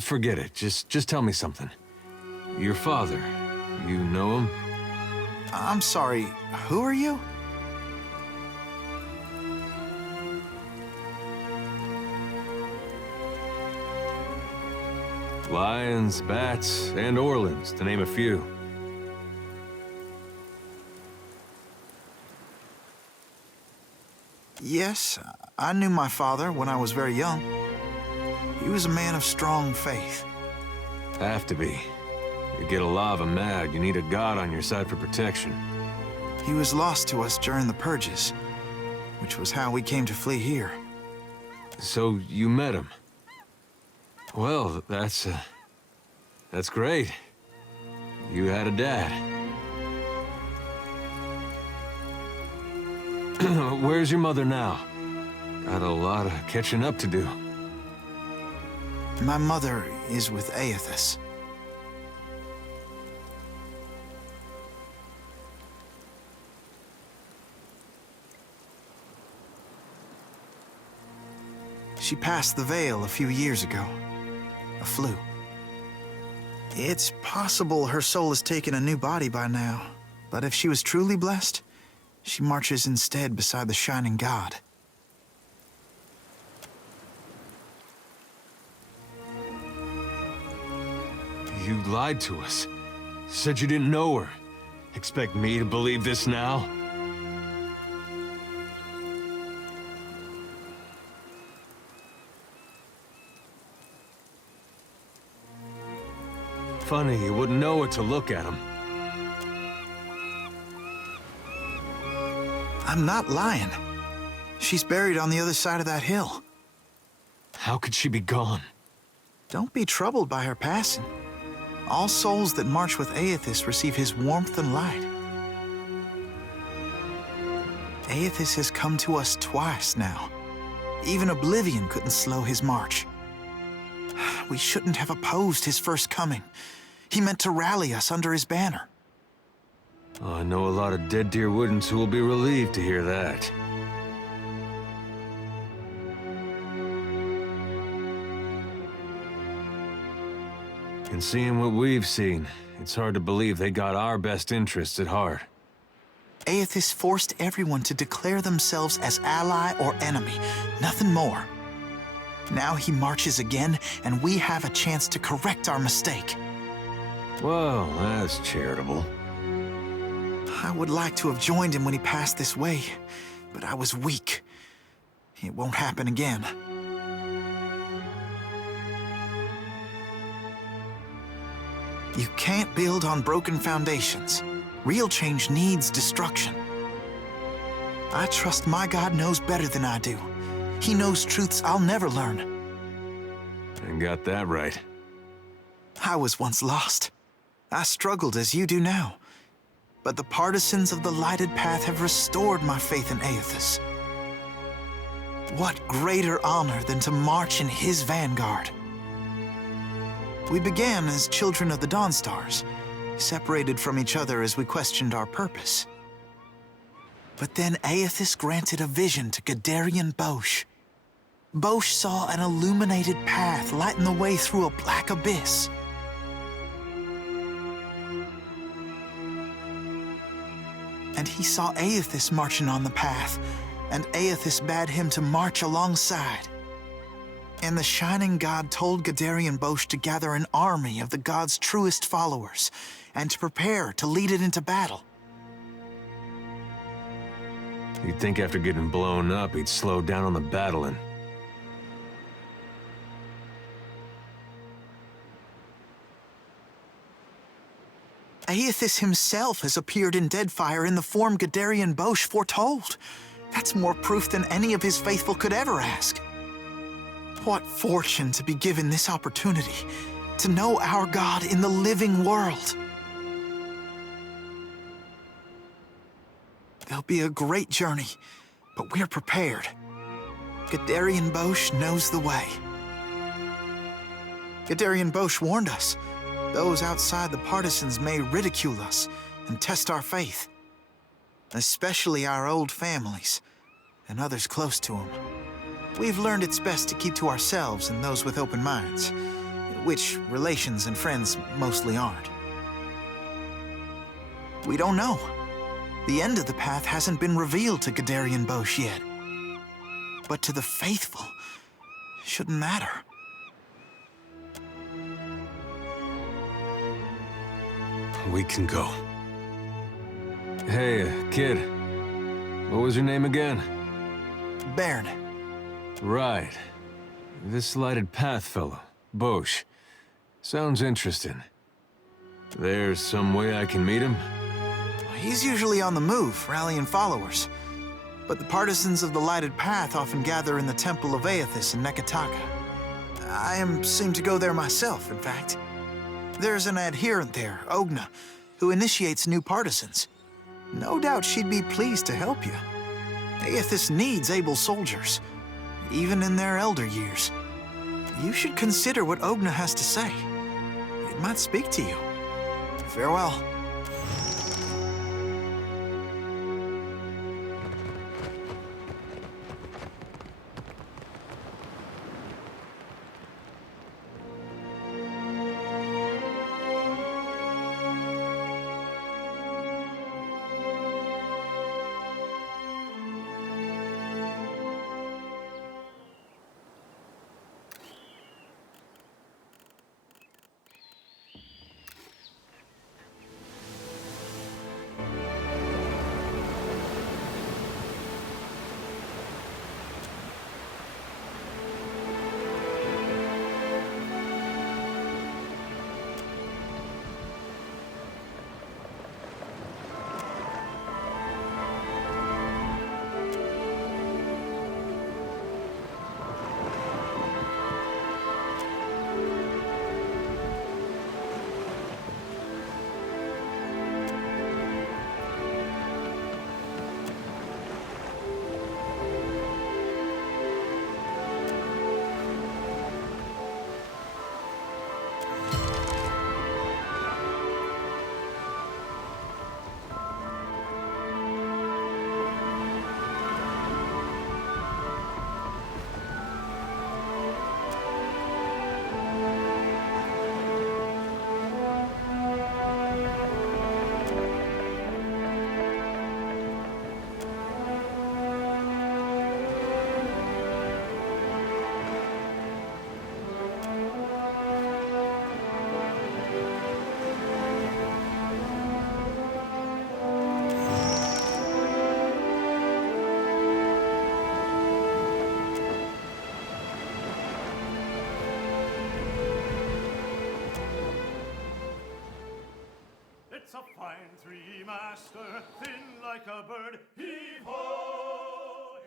Forget it. Just tell me something. Your father, you know him? I'm sorry, who are you? Lions, bats, and Orlans, to name a few. Yes, I knew my father when I was very young. He was a man of strong faith. Have to be. You get a lava mad, you need a god on your side for protection. He was lost to us during the purges, which was how we came to flee here. So you met him? Well, that's great. You had a dad. Where's your mother now? Got a lot of catching up to do. My mother is with Eothas. She passed the veil a few years ago. A flu. It's possible her soul has taken a new body by now, but if she was truly blessed, she marches instead beside the shining god. You lied to us. Said you didn't know her. Expect me to believe this now? Funny, you wouldn't know it to look at him. I'm not lying. She's buried on the other side of that hill. How could she be gone? Don't be troubled by her passing. All souls that march with Eothas receive his warmth and light. Eothas has come to us twice now. Even oblivion couldn't slow his march. We shouldn't have opposed his first coming. He meant to rally us under his banner. Oh, I know a lot of dead deer woodens who will be relieved to hear that. And seeing what we've seen, it's hard to believe they got our best interests at heart. Eothas forced everyone to declare themselves as ally or enemy, nothing more. Now he marches again, and we have a chance to correct our mistake. Well, that's charitable. I would like to have joined him when he passed this way, but I was weak. It won't happen again. You can't build on broken foundations. Real change needs destruction. I trust my God knows better than I do. He knows truths I'll never learn. And got that right. I was once lost. I struggled as you do now. But the partisans of the lighted path have restored my faith in Eothas. What greater honor than to march in his vanguard? We began as children of the Dawnstars, separated from each other as we questioned our purpose. But then Eothas granted a vision to Gadarian Bosch. Bosch saw an illuminated path lighten the way through a black abyss. And he saw Eothas marching on the path, and Eothas bade him to march alongside. And the Shining God told Gadarian Bosch to gather an army of the god's truest followers, and to prepare to lead it into battle. You'd think after getting blown up, he'd slow down on the battling. Eothas himself has appeared in Deadfire in the form Gadarian Bosch foretold. That's more proof than any of his faithful could ever ask. What fortune to be given this opportunity to know our God in the living world. There'll be a great journey, but we're prepared. Gadarian Bosch knows the way. Gadarian Bosch warned us. Those outside the partisans may ridicule us and test our faith. Especially our old families and others close to them. We've learned it's best to keep to ourselves and those with open minds, which relations and friends mostly aren't. We don't know. The end of the path hasn't been revealed to Gadarian Bosch yet. But to the faithful, it shouldn't matter. We can go. Hey, kid. What was your name again? Bairn. Right. This lighted path fellow, Bosch. Sounds interesting. There's some way I can meet him? He's usually on the move, rallying followers. But the partisans of the lighted path often gather in the temple of Eothas in Nekataka. I seem to go there myself, in fact. There's an adherent there, Ogna, who initiates new partisans. No doubt she'd be pleased to help you. Eothas needs able soldiers, even in their elder years. You should consider what Ogna has to say. It might speak to you. Farewell. It's a fine three-master, thin like a bird, heave-ho!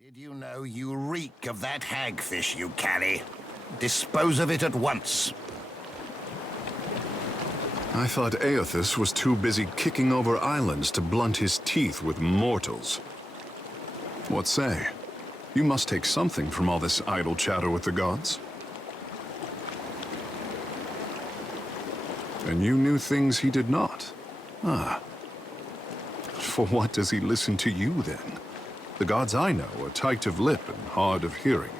Did you know you reek of that hagfish you carry? Dispose of it at once. I thought Eothas was too busy kicking over islands to blunt his teeth with mortals. What say? You must take something from all this idle chatter with the gods. And you knew things he did not. Ah. For what does he listen to you, then? The gods I know are tight of lip and hard of hearing.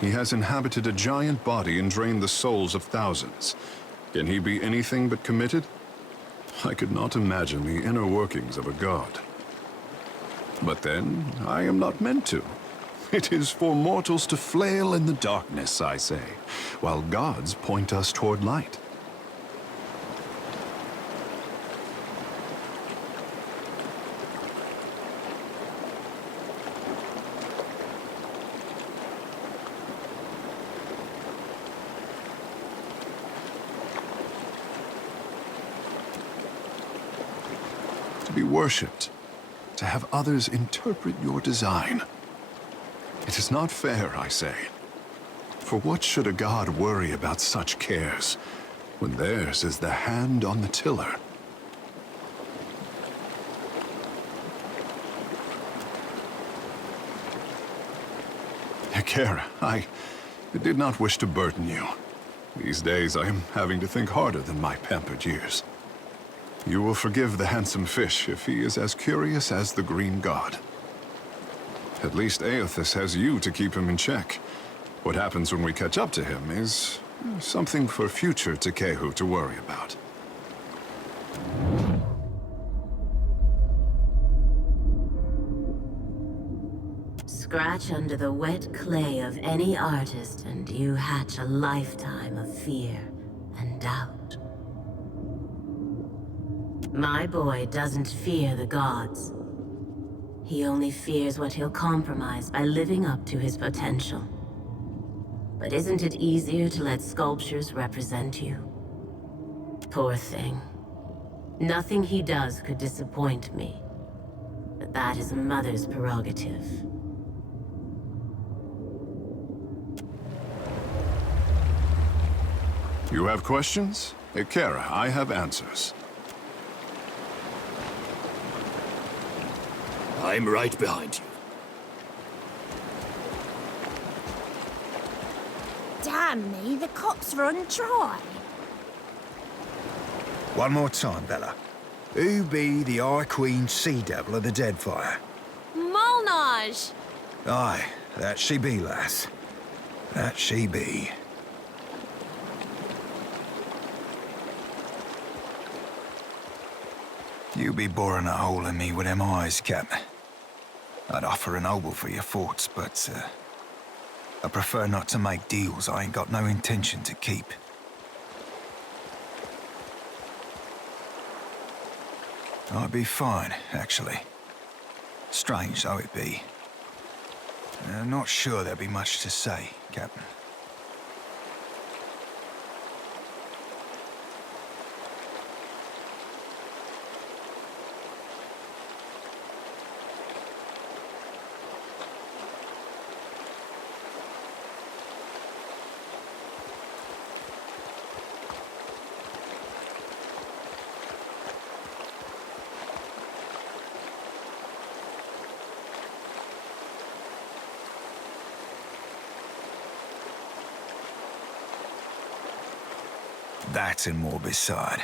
He has inhabited a giant body and drained the souls of thousands. Can he be anything but committed? I could not imagine the inner workings of a god. But then, I am not meant to. It is for mortals to flail in the darkness, I say, while gods point us toward light. worshipped, to have others interpret your design. It is not fair, I say. For what should a god worry about such cares, when theirs is the hand on the tiller? Kara, I did not wish to burden you. These days I am having to think harder than my pampered years. You will forgive the handsome fish if he is as curious as the green god. At least Eothas has you to keep him in check. What happens when we catch up to him is something for future Tekehu to worry about. Scratch under the wet clay of any artist and you hatch a lifetime of fear and doubt. My boy doesn't fear the gods. He only fears what he'll compromise by living up to his potential. But isn't it easier to let sculptures represent you? Poor thing. Nothing he does could disappoint me. But that is a mother's prerogative. You have questions? Kara, I have answers. I'm right behind you. Damn me, the cops run dry. One more time, Bella. Who be the Eye Queen Sea Devil of the Deadfire? Molnage! Aye, that she be, lass. That she be. You be boring a hole in me with them eyes, Captain. I'd offer an oboe for your thoughts, but I prefer not to make deals I ain't got no intention to keep. I'd be fine, actually. Strange though it be. I'm not sure there'd be much to say, Captain. That's in more beside.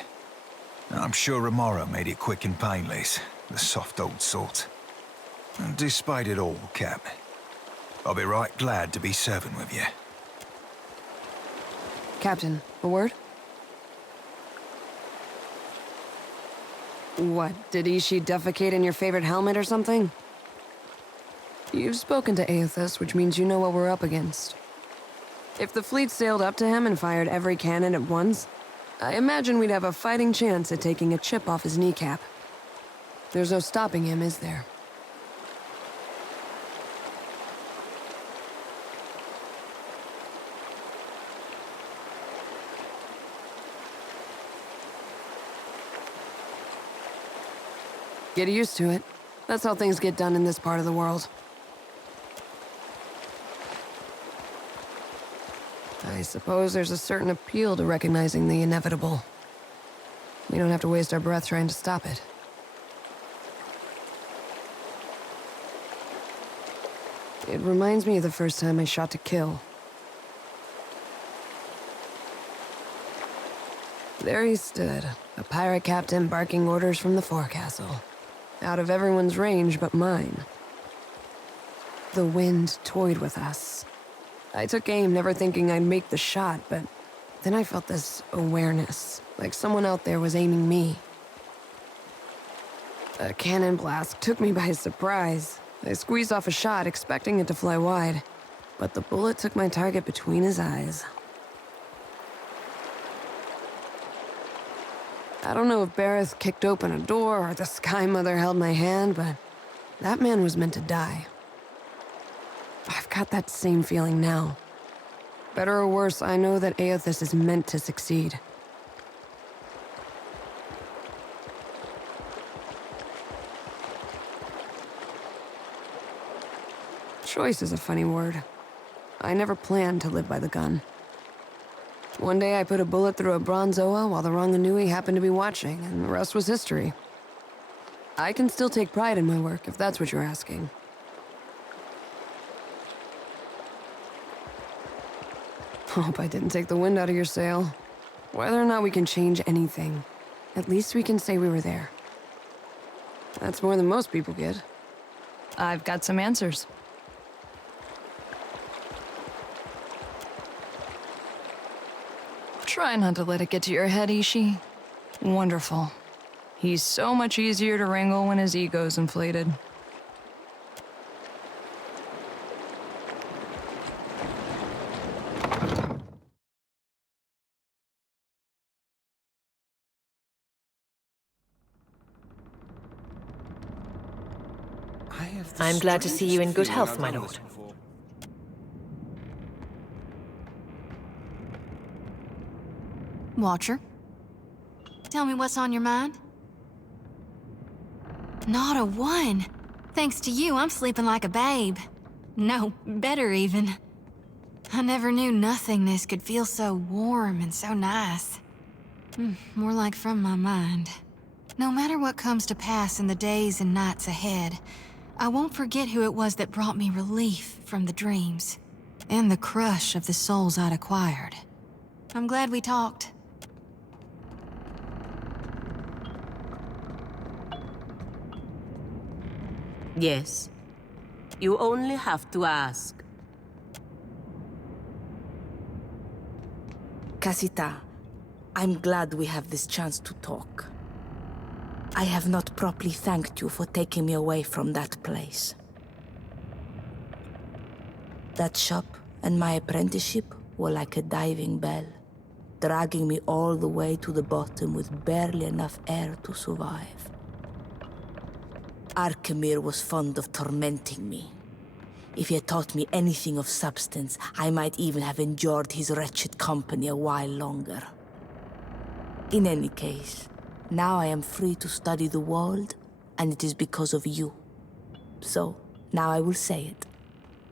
I'm sure Romero made it quick and painless, the soft old sort. And despite it all, Cap, I'll be right glad to be serving with you. Captain, a word? What, did Ishi defecate in your favorite helmet or something? You've spoken to Eothas, which means you know what we're up against. If the fleet sailed up to him and fired every cannon at once, I imagine we'd have a fighting chance at taking a chip off his kneecap. There's no stopping him, is there? Get used to it. That's how things get done in this part of the world. I suppose there's a certain appeal to recognizing the inevitable. We don't have to waste our breath trying to stop it. It reminds me of the first time I shot to kill. There he stood, a pirate captain barking orders from the forecastle. Out of everyone's range but mine. The wind toyed with us. I took aim, never thinking I'd make the shot, but then I felt this awareness, like someone out there was aiming me. A cannon blast took me by surprise. I squeezed off a shot, expecting it to fly wide, but the bullet took my target between his eyes. I don't know if Berath kicked open a door or the Sky Mother held my hand, but that man was meant to die. I've got that same feeling now. Better or worse, I know that Eothas is meant to succeed. Choice is a funny word. I never planned to live by the gun. One day I put a bullet through a Bronzoa while the Ranganui happened to be watching, and the rest was history. I can still take pride in my work, if that's what you're asking. Hope I didn't take the wind out of your sail. Whether or not we can change anything, at least we can say we were there. That's more than most people get. I've got some answers. Try not to let it get to your head, Ishi. Wonderful. He's so much easier to wrangle when his ego's inflated. I'm glad to see you in good health, my lord. Watcher? Tell me what's on your mind? Not a one. Thanks to you, I'm sleeping like a babe. No, better even. I never knew nothingness could feel so warm and so nice. More like from my mind. No matter what comes to pass in the days and nights ahead, I won't forget who it was that brought me relief from the dreams, and the crush of the souls I'd acquired. I'm glad we talked. Yes. You only have to ask. Casita, I'm glad we have this chance to talk. I have not properly thanked you for taking me away from that place. That shop and my apprenticeship were like a diving bell, dragging me all the way to the bottom with barely enough air to survive. Arkemir was fond of tormenting me. If he had taught me anything of substance, I might even have endured his wretched company a while longer. In any case, now I am free to study the world, and it is because of you. So, now I will say it.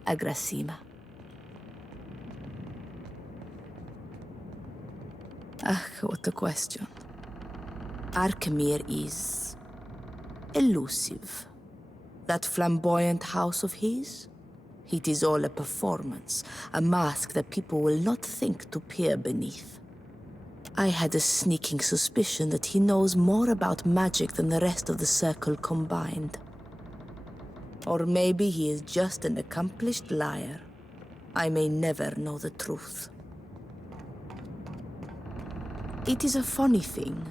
Agrasima. What a question. Arkemir is elusive. That flamboyant house of his? It is all a performance, a mask that people will not think to peer beneath. I had a sneaking suspicion that he knows more about magic than the rest of the circle combined. Or maybe he is just an accomplished liar. I may never know the truth. It is a funny thing.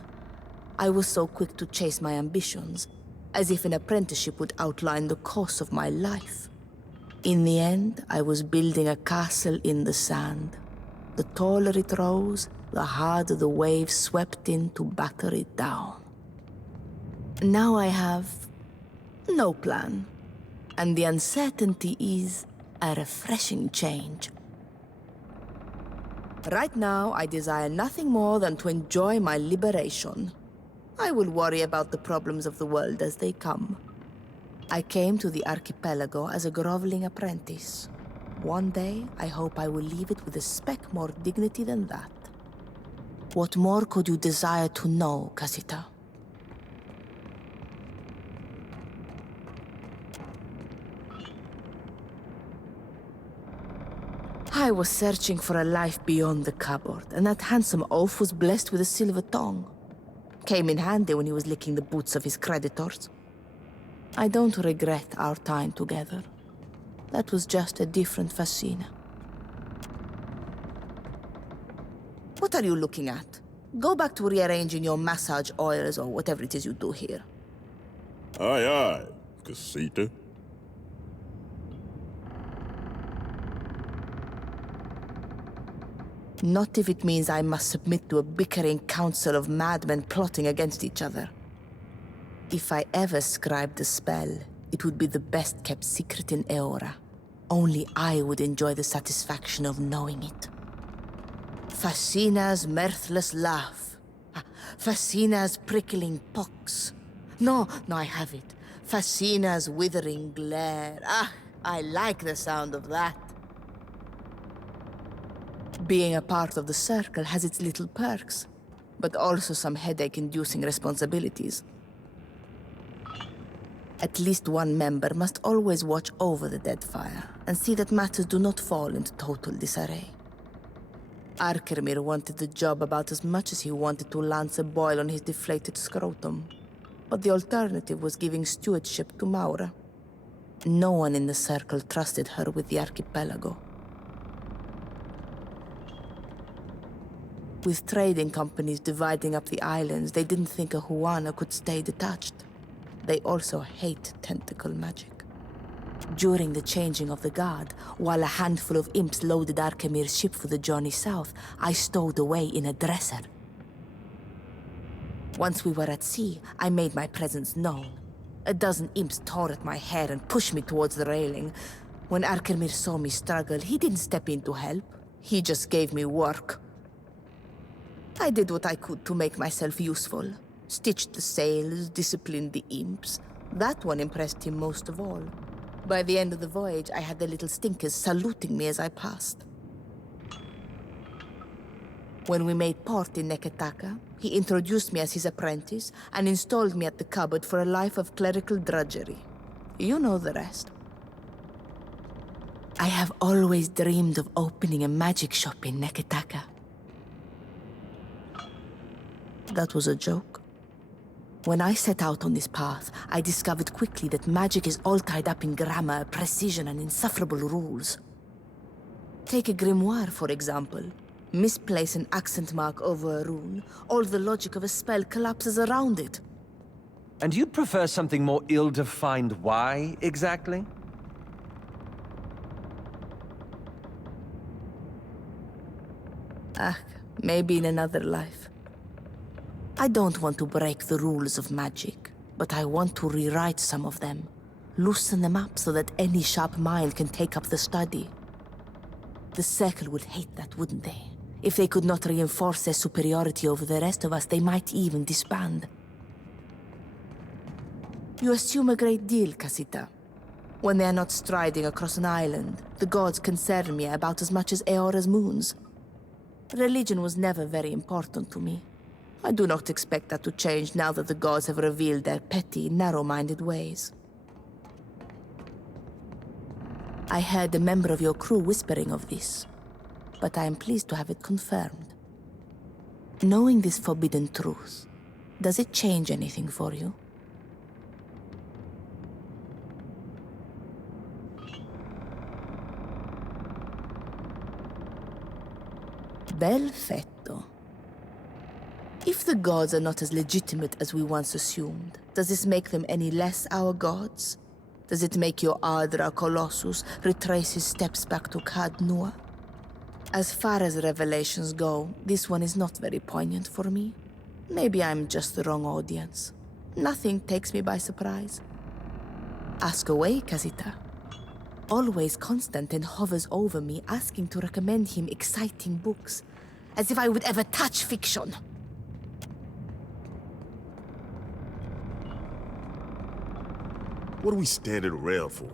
I was so quick to chase my ambitions, as if an apprenticeship would outline the course of my life. In the end, I was building a castle in the sand. The taller it rose, the harder the waves swept in to batter it down. Now I have no plan, and the uncertainty is a refreshing change. Right now, I desire nothing more than to enjoy my liberation. I will worry about the problems of the world as they come. I came to the archipelago as a groveling apprentice. One day, I hope I will leave it with a speck more dignity than that. What more could you desire to know, Casita? I was searching for a life beyond the cupboard, and that handsome oaf was blessed with a silver tongue. Came in handy when he was licking the boots of his creditors. I don't regret our time together. That was just a different Fascina. What are you looking at? Go back to rearranging your massage oils or whatever it is you do here. Aye, aye, Casita. Not if it means I must submit to a bickering council of madmen plotting against each other. If I ever scribed a spell, it would be the best-kept secret in Eora. Only I would enjoy the satisfaction of knowing it. Fascina's mirthless laugh. Fascina's prickling pox. No, I have it. Fascina's withering glare. I like the sound of that. Being a part of the circle has its little perks, but also some headache-inducing responsibilities. At least one member must always watch over the Deadfire and see that matters do not fall into total disarray. Arkemir wanted the job about as much as he wanted to lance a boil on his deflated scrotum, but the alternative was giving stewardship to Maura. No one in the circle trusted her with the archipelago. With trading companies dividing up the islands, they didn't think a Huana could stay detached. They also hate tentacle magic. During the changing of the guard, while a handful of imps loaded Arkemir's ship for the journey south, I stowed away in a dresser. Once we were at sea, I made my presence known. A dozen imps tore at my hair and pushed me towards the railing. When Arkemir saw me struggle, he didn't step in to help. He just gave me work. I did what I could to make myself useful. Stitched the sails, disciplined the imps. That one impressed him most of all. By the end of the voyage, I had the little stinkers saluting me as I passed. When we made port in Neketaka, he introduced me as his apprentice and installed me at the cupboard for a life of clerical drudgery. You know the rest. I have always dreamed of opening a magic shop in Neketaka. That was a joke. When I set out on this path, I discovered quickly that magic is all tied up in grammar, precision, and insufferable rules. Take a grimoire, for example. Misplace an accent mark over a rune, all the logic of a spell collapses around it. And you'd prefer something more ill-defined why, exactly? Maybe in another life. I don't want to break the rules of magic, but I want to rewrite some of them. Loosen them up so that any sharp mind can take up the study. The Circle would hate that, wouldn't they? If they could not reinforce their superiority over the rest of us, they might even disband. You assume a great deal, Casita. When they are not striding across an island, the gods concern me about as much as Eora's moons. Religion was never very important to me. I do not expect that to change now that the gods have revealed their petty, narrow-minded ways. I heard a member of your crew whispering of this, but I am pleased to have it confirmed. Knowing this forbidden truth, does it change anything for you? Perfetto. If the gods are not as legitimate as we once assumed, does this make them any less our gods? Does it make your Adra Colossus retrace his steps back to Cad Nua? As far as revelations go, this one is not very poignant for me. Maybe I'm just the wrong audience. Nothing takes me by surprise. Ask away, Casita. Always Constantine hovers over me, asking to recommend him exciting books, as if I would ever touch fiction. What are we standing around for?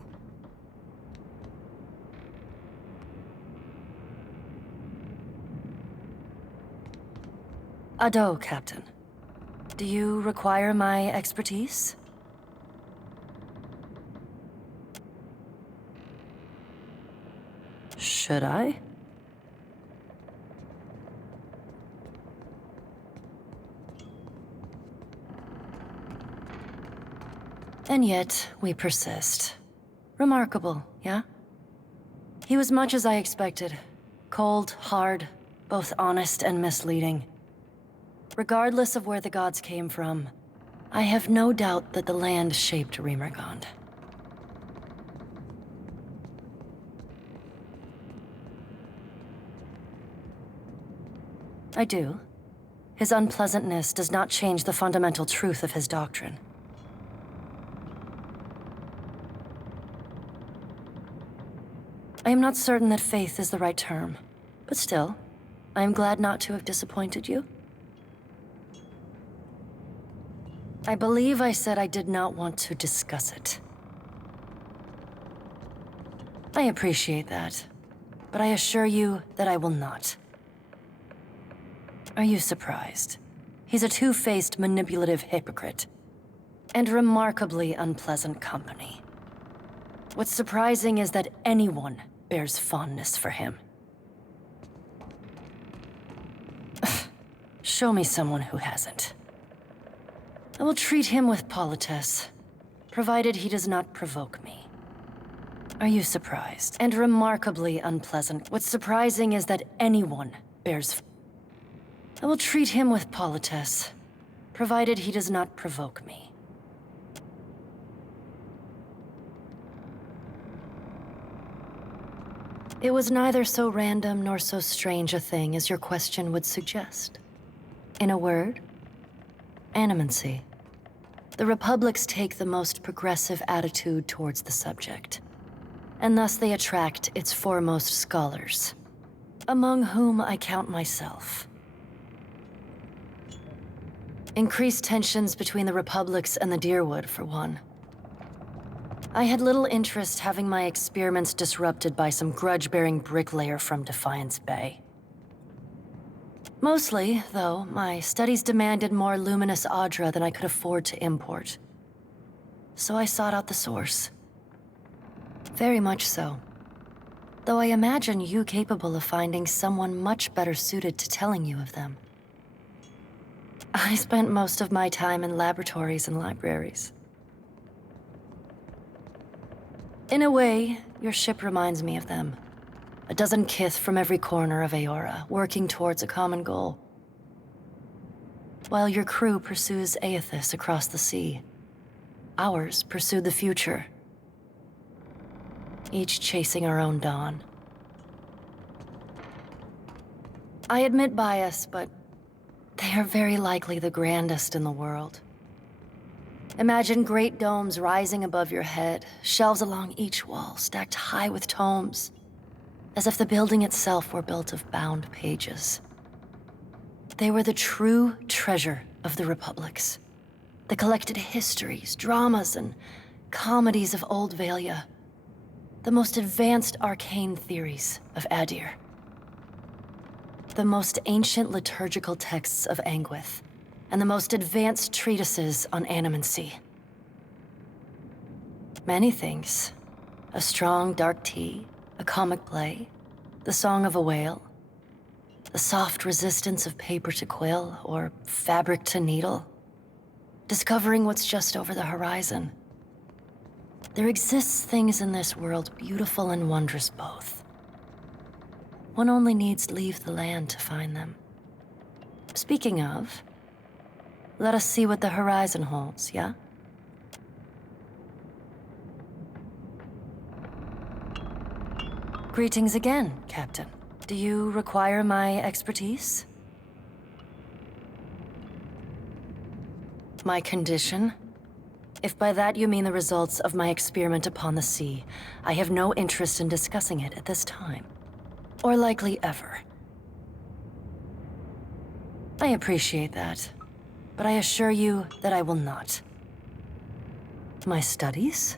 Ado, Captain. Do you require my expertise? Should I? And yet, we persist. Remarkable, yeah? He was much as I expected. Cold, hard, both honest and misleading. Regardless of where the gods came from, I have no doubt that the land shaped Remergond. I do. His unpleasantness does not change the fundamental truth of his doctrine. I am not certain that faith is the right term, but still, I am glad not to have disappointed you. I believe I said I did not want to discuss it. I appreciate that, but I assure you that I will not. Are you surprised? He's a two-faced, manipulative hypocrite, and remarkably unpleasant company. What's surprising is that anyone bears fondness for him. Show me someone who hasn't. I will treat him with politesse, provided he does not provoke me. Are you surprised? And remarkably unpleasant. What's surprising is that anyone bears... I will treat him with politesse, provided he does not provoke me. It was neither so random nor so strange a thing as your question would suggest. In a word, animancy. The Republics take the most progressive attitude towards the subject, and thus they attract its foremost scholars, among whom I count myself. Increased tensions between the Republics and the Deerwood, for one. I had little interest having my experiments disrupted by some grudge-bearing bricklayer from Defiance Bay. Mostly, though, my studies demanded more luminous Adra than I could afford to import. So I sought out the source. Very much so. Though I imagine you capable of finding someone much better suited to telling you of them. I spent most of my time in laboratories and libraries. In a way, your ship reminds me of them. A dozen kith from every corner of Eora, working towards a common goal. While your crew pursues Eothas across the sea, ours pursued the future. Each chasing our own dawn. I admit bias, but they are very likely the grandest in the world. Imagine great domes rising above your head, shelves along each wall, stacked high with tomes, as if the building itself were built of bound pages. They were the true treasure of the Republics. The collected histories, dramas, and comedies of Old Valia. The most advanced arcane theories of Eder. The most ancient liturgical texts of Anguith, and the most advanced treatises on animancy. Many things. A strong dark tea, a comic play, the song of a whale, the soft resistance of paper to quill or fabric to needle, discovering what's just over the horizon. There exists things in this world beautiful and wondrous both. One only needs leave the land to find them. Speaking of, let us see what the horizon holds, yeah? Greetings again, Captain. Do you require my expertise? My condition? If by that you mean the results of my experiment upon the sea, I have no interest in discussing it at this time. Or likely ever. I appreciate that, but I assure you that I will not. My studies?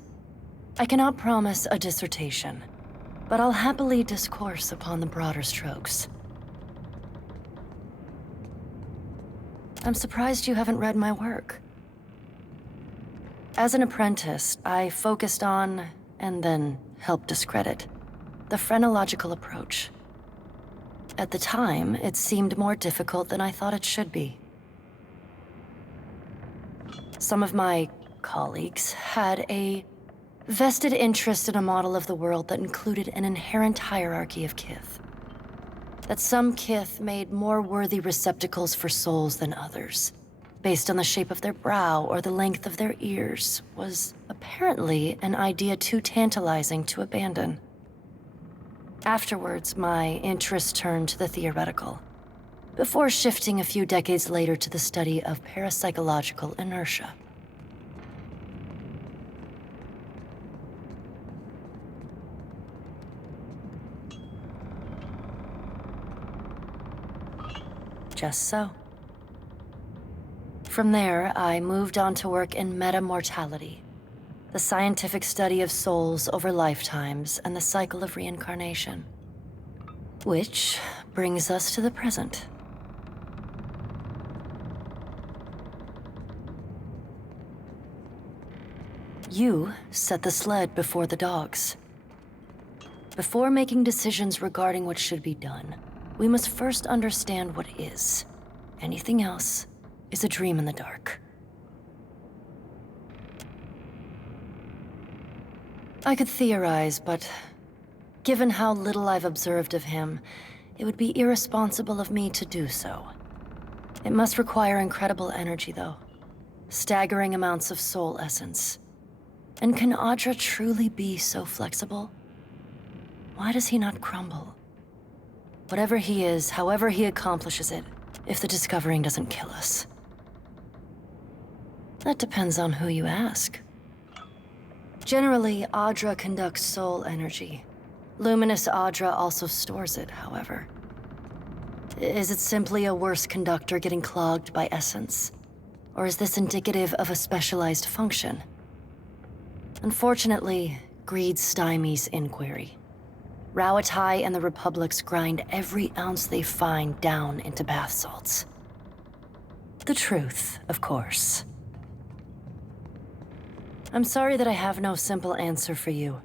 I cannot promise a dissertation, but I'll happily discourse upon the broader strokes. I'm surprised you haven't read my work. As an apprentice, I focused on, and then helped discredit, the phrenological approach. At the time, it seemed more difficult than I thought it should be. Some of my colleagues had a vested interest in a model of the world that included an inherent hierarchy of kith. That some kith made more worthy receptacles for souls than others, based on the shape of their brow or the length of their ears, was apparently an idea too tantalizing to abandon. Afterwards, my interest turned to the theoretical, before shifting a few decades later to the study of parapsychological inertia. Just so. From there, I moved on to work in metamortality, the scientific study of souls over lifetimes and the cycle of reincarnation. Which brings us to the present. You set the sled before the dogs. Before making decisions regarding what should be done, we must first understand what is. Anything else is a dream in the dark. I could theorize, but given how little I've observed of him, it would be irresponsible of me to do so. It must require incredible energy, though. Staggering amounts of soul essence. And can Adra truly be so flexible? Why does he not crumble? Whatever he is, however he accomplishes it, if the discovering doesn't kill us. That depends on who you ask. Generally, Adra conducts soul energy. Luminous Adra also stores it, however. Is it simply a worse conductor getting clogged by essence? Or is this indicative of a specialized function? Unfortunately, greed stymies inquiry. Rauatai and the Republics grind every ounce they find down into bath salts. The truth, of course. I'm sorry that I have no simple answer for you.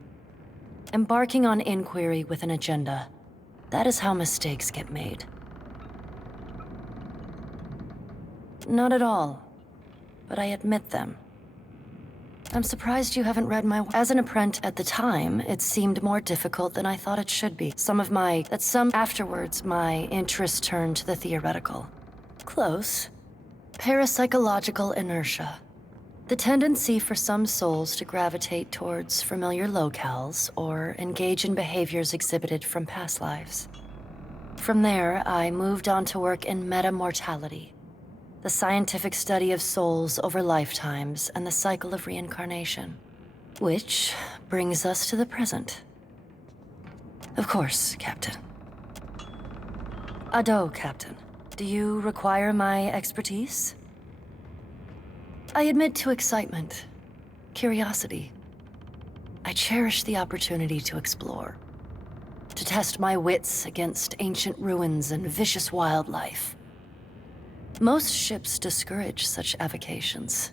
Embarking on inquiry with an agenda, that is how mistakes get made. Not at all, but I admit them. I'm surprised you haven't read my... As an apprentice at the time, it seemed more difficult than I thought it should be. Afterwards, my interest turned to the theoretical. Close. Parapsychological inertia. The tendency for some souls to gravitate towards familiar locales or engage in behaviors exhibited from past lives. From there, I moved on to work in metamortality. The scientific study of souls over lifetimes and the cycle of reincarnation. Which brings us to the present. Of course, Captain. Ado, Captain. Do you require my expertise? I admit to excitement, curiosity. I cherish the opportunity to explore. To test my wits against ancient ruins and vicious wildlife. Most ships discourage such avocations.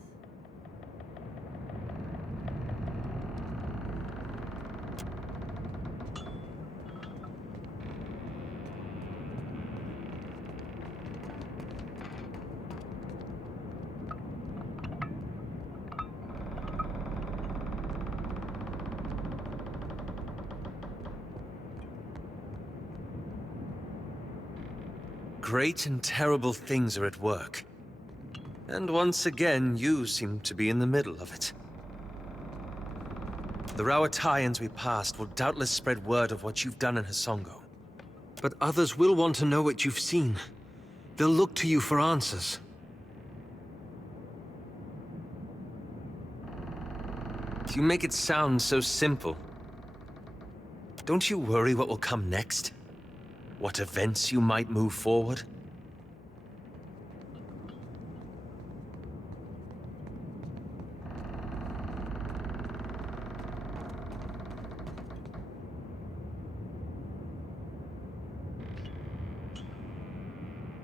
Great and terrible things are at work. And once again, you seem to be in the middle of it. The Rauataians we passed will doubtless spread word of what you've done in Hasongo. But others will want to know what you've seen. They'll look to you for answers. You make it sound so simple. Don't you worry what will come next? What events you might move forward?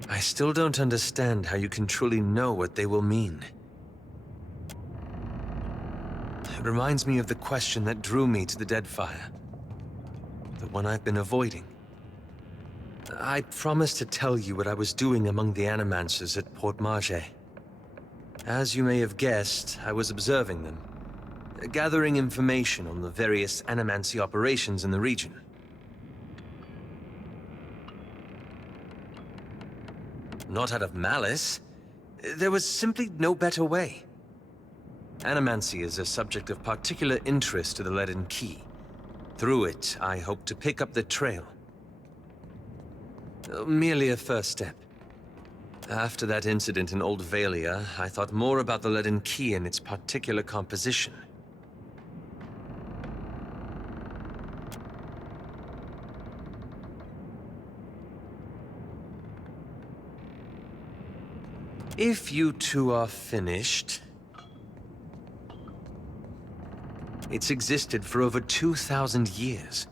I still don't understand how you can truly know what they will mean. It reminds me of the question that drew me to the Deadfire. The one I've been avoiding. I promised to tell you what I was doing among the Animancers at Port Marge. As you may have guessed, I was observing them, gathering information on the various Animancy operations in the region. Not out of malice. There was simply no better way. Animancy is a subject of particular interest to the Leaden Key. Through it, I hope to pick up the trail. Merely a first step. After that incident in Old Valia, I thought more about the Leaden Key and its particular composition. If you two are finished... It's existed for over 2,000 years.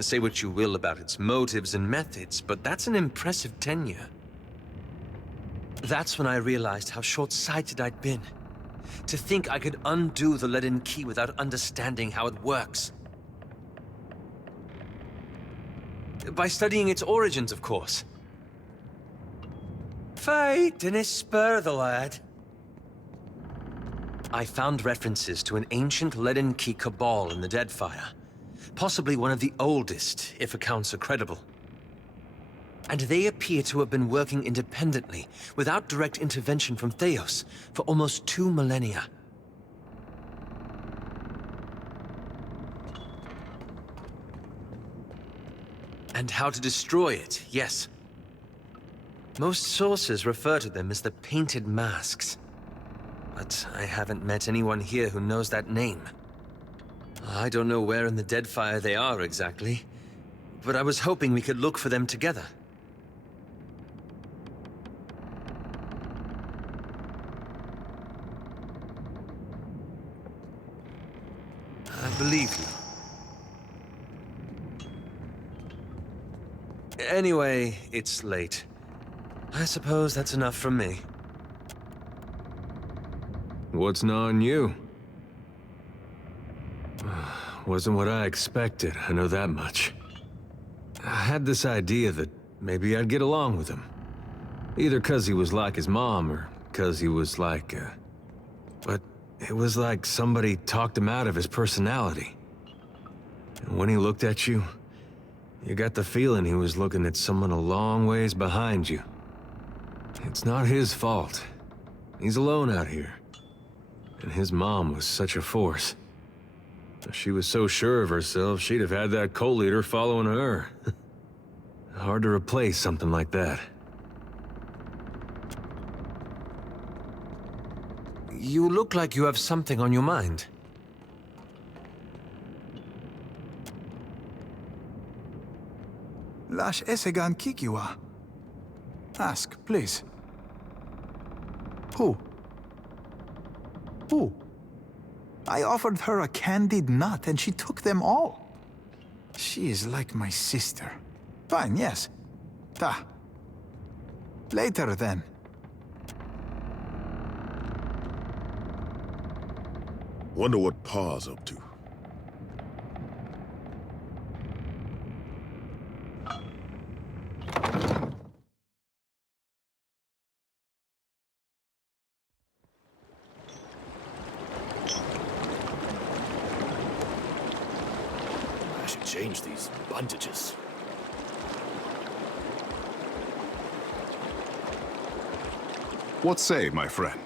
Say what you will about its motives and methods, but that's an impressive tenure. That's when I realized how short-sighted I'd been. To think I could undo the leaden key without understanding how it works. By studying its origins, of course. Fight and spur the lad. I found references to an ancient leaden key cabal in the Deadfire. Possibly one of the oldest, if accounts are credible. And they appear to have been working independently, without direct intervention from Theos, for almost 2 millennia. And how to destroy it, yes. Most sources refer to them as the Painted Masks. But I haven't met anyone here who knows that name. I don't know where in the Deadfire they are exactly, but I was hoping we could look for them together. I believe you. Anyway, it's late. I suppose that's enough from me. What's gnawing you? Wasn't what I expected, I know that much. I had this idea that maybe I'd get along with him. Either 'cause he was like his mom, or 'cause he was like, But it was like somebody talked him out of his personality. And when he looked at you, you got the feeling he was looking at someone a long ways behind you. It's not his fault. He's alone out here. And his mom was such a force. If she was so sure of herself, she'd have had that cult leader following her. Hard to replace something like that. You look like you have something on your mind. Lash esegan kikiwa. Ask, please. Who? Who? I offered her a candied nut and she took them all. She is like my sister. Fine, yes. Ta. Later, then. Wonder what Pa's up to. I should change these bandages. What say, my friend?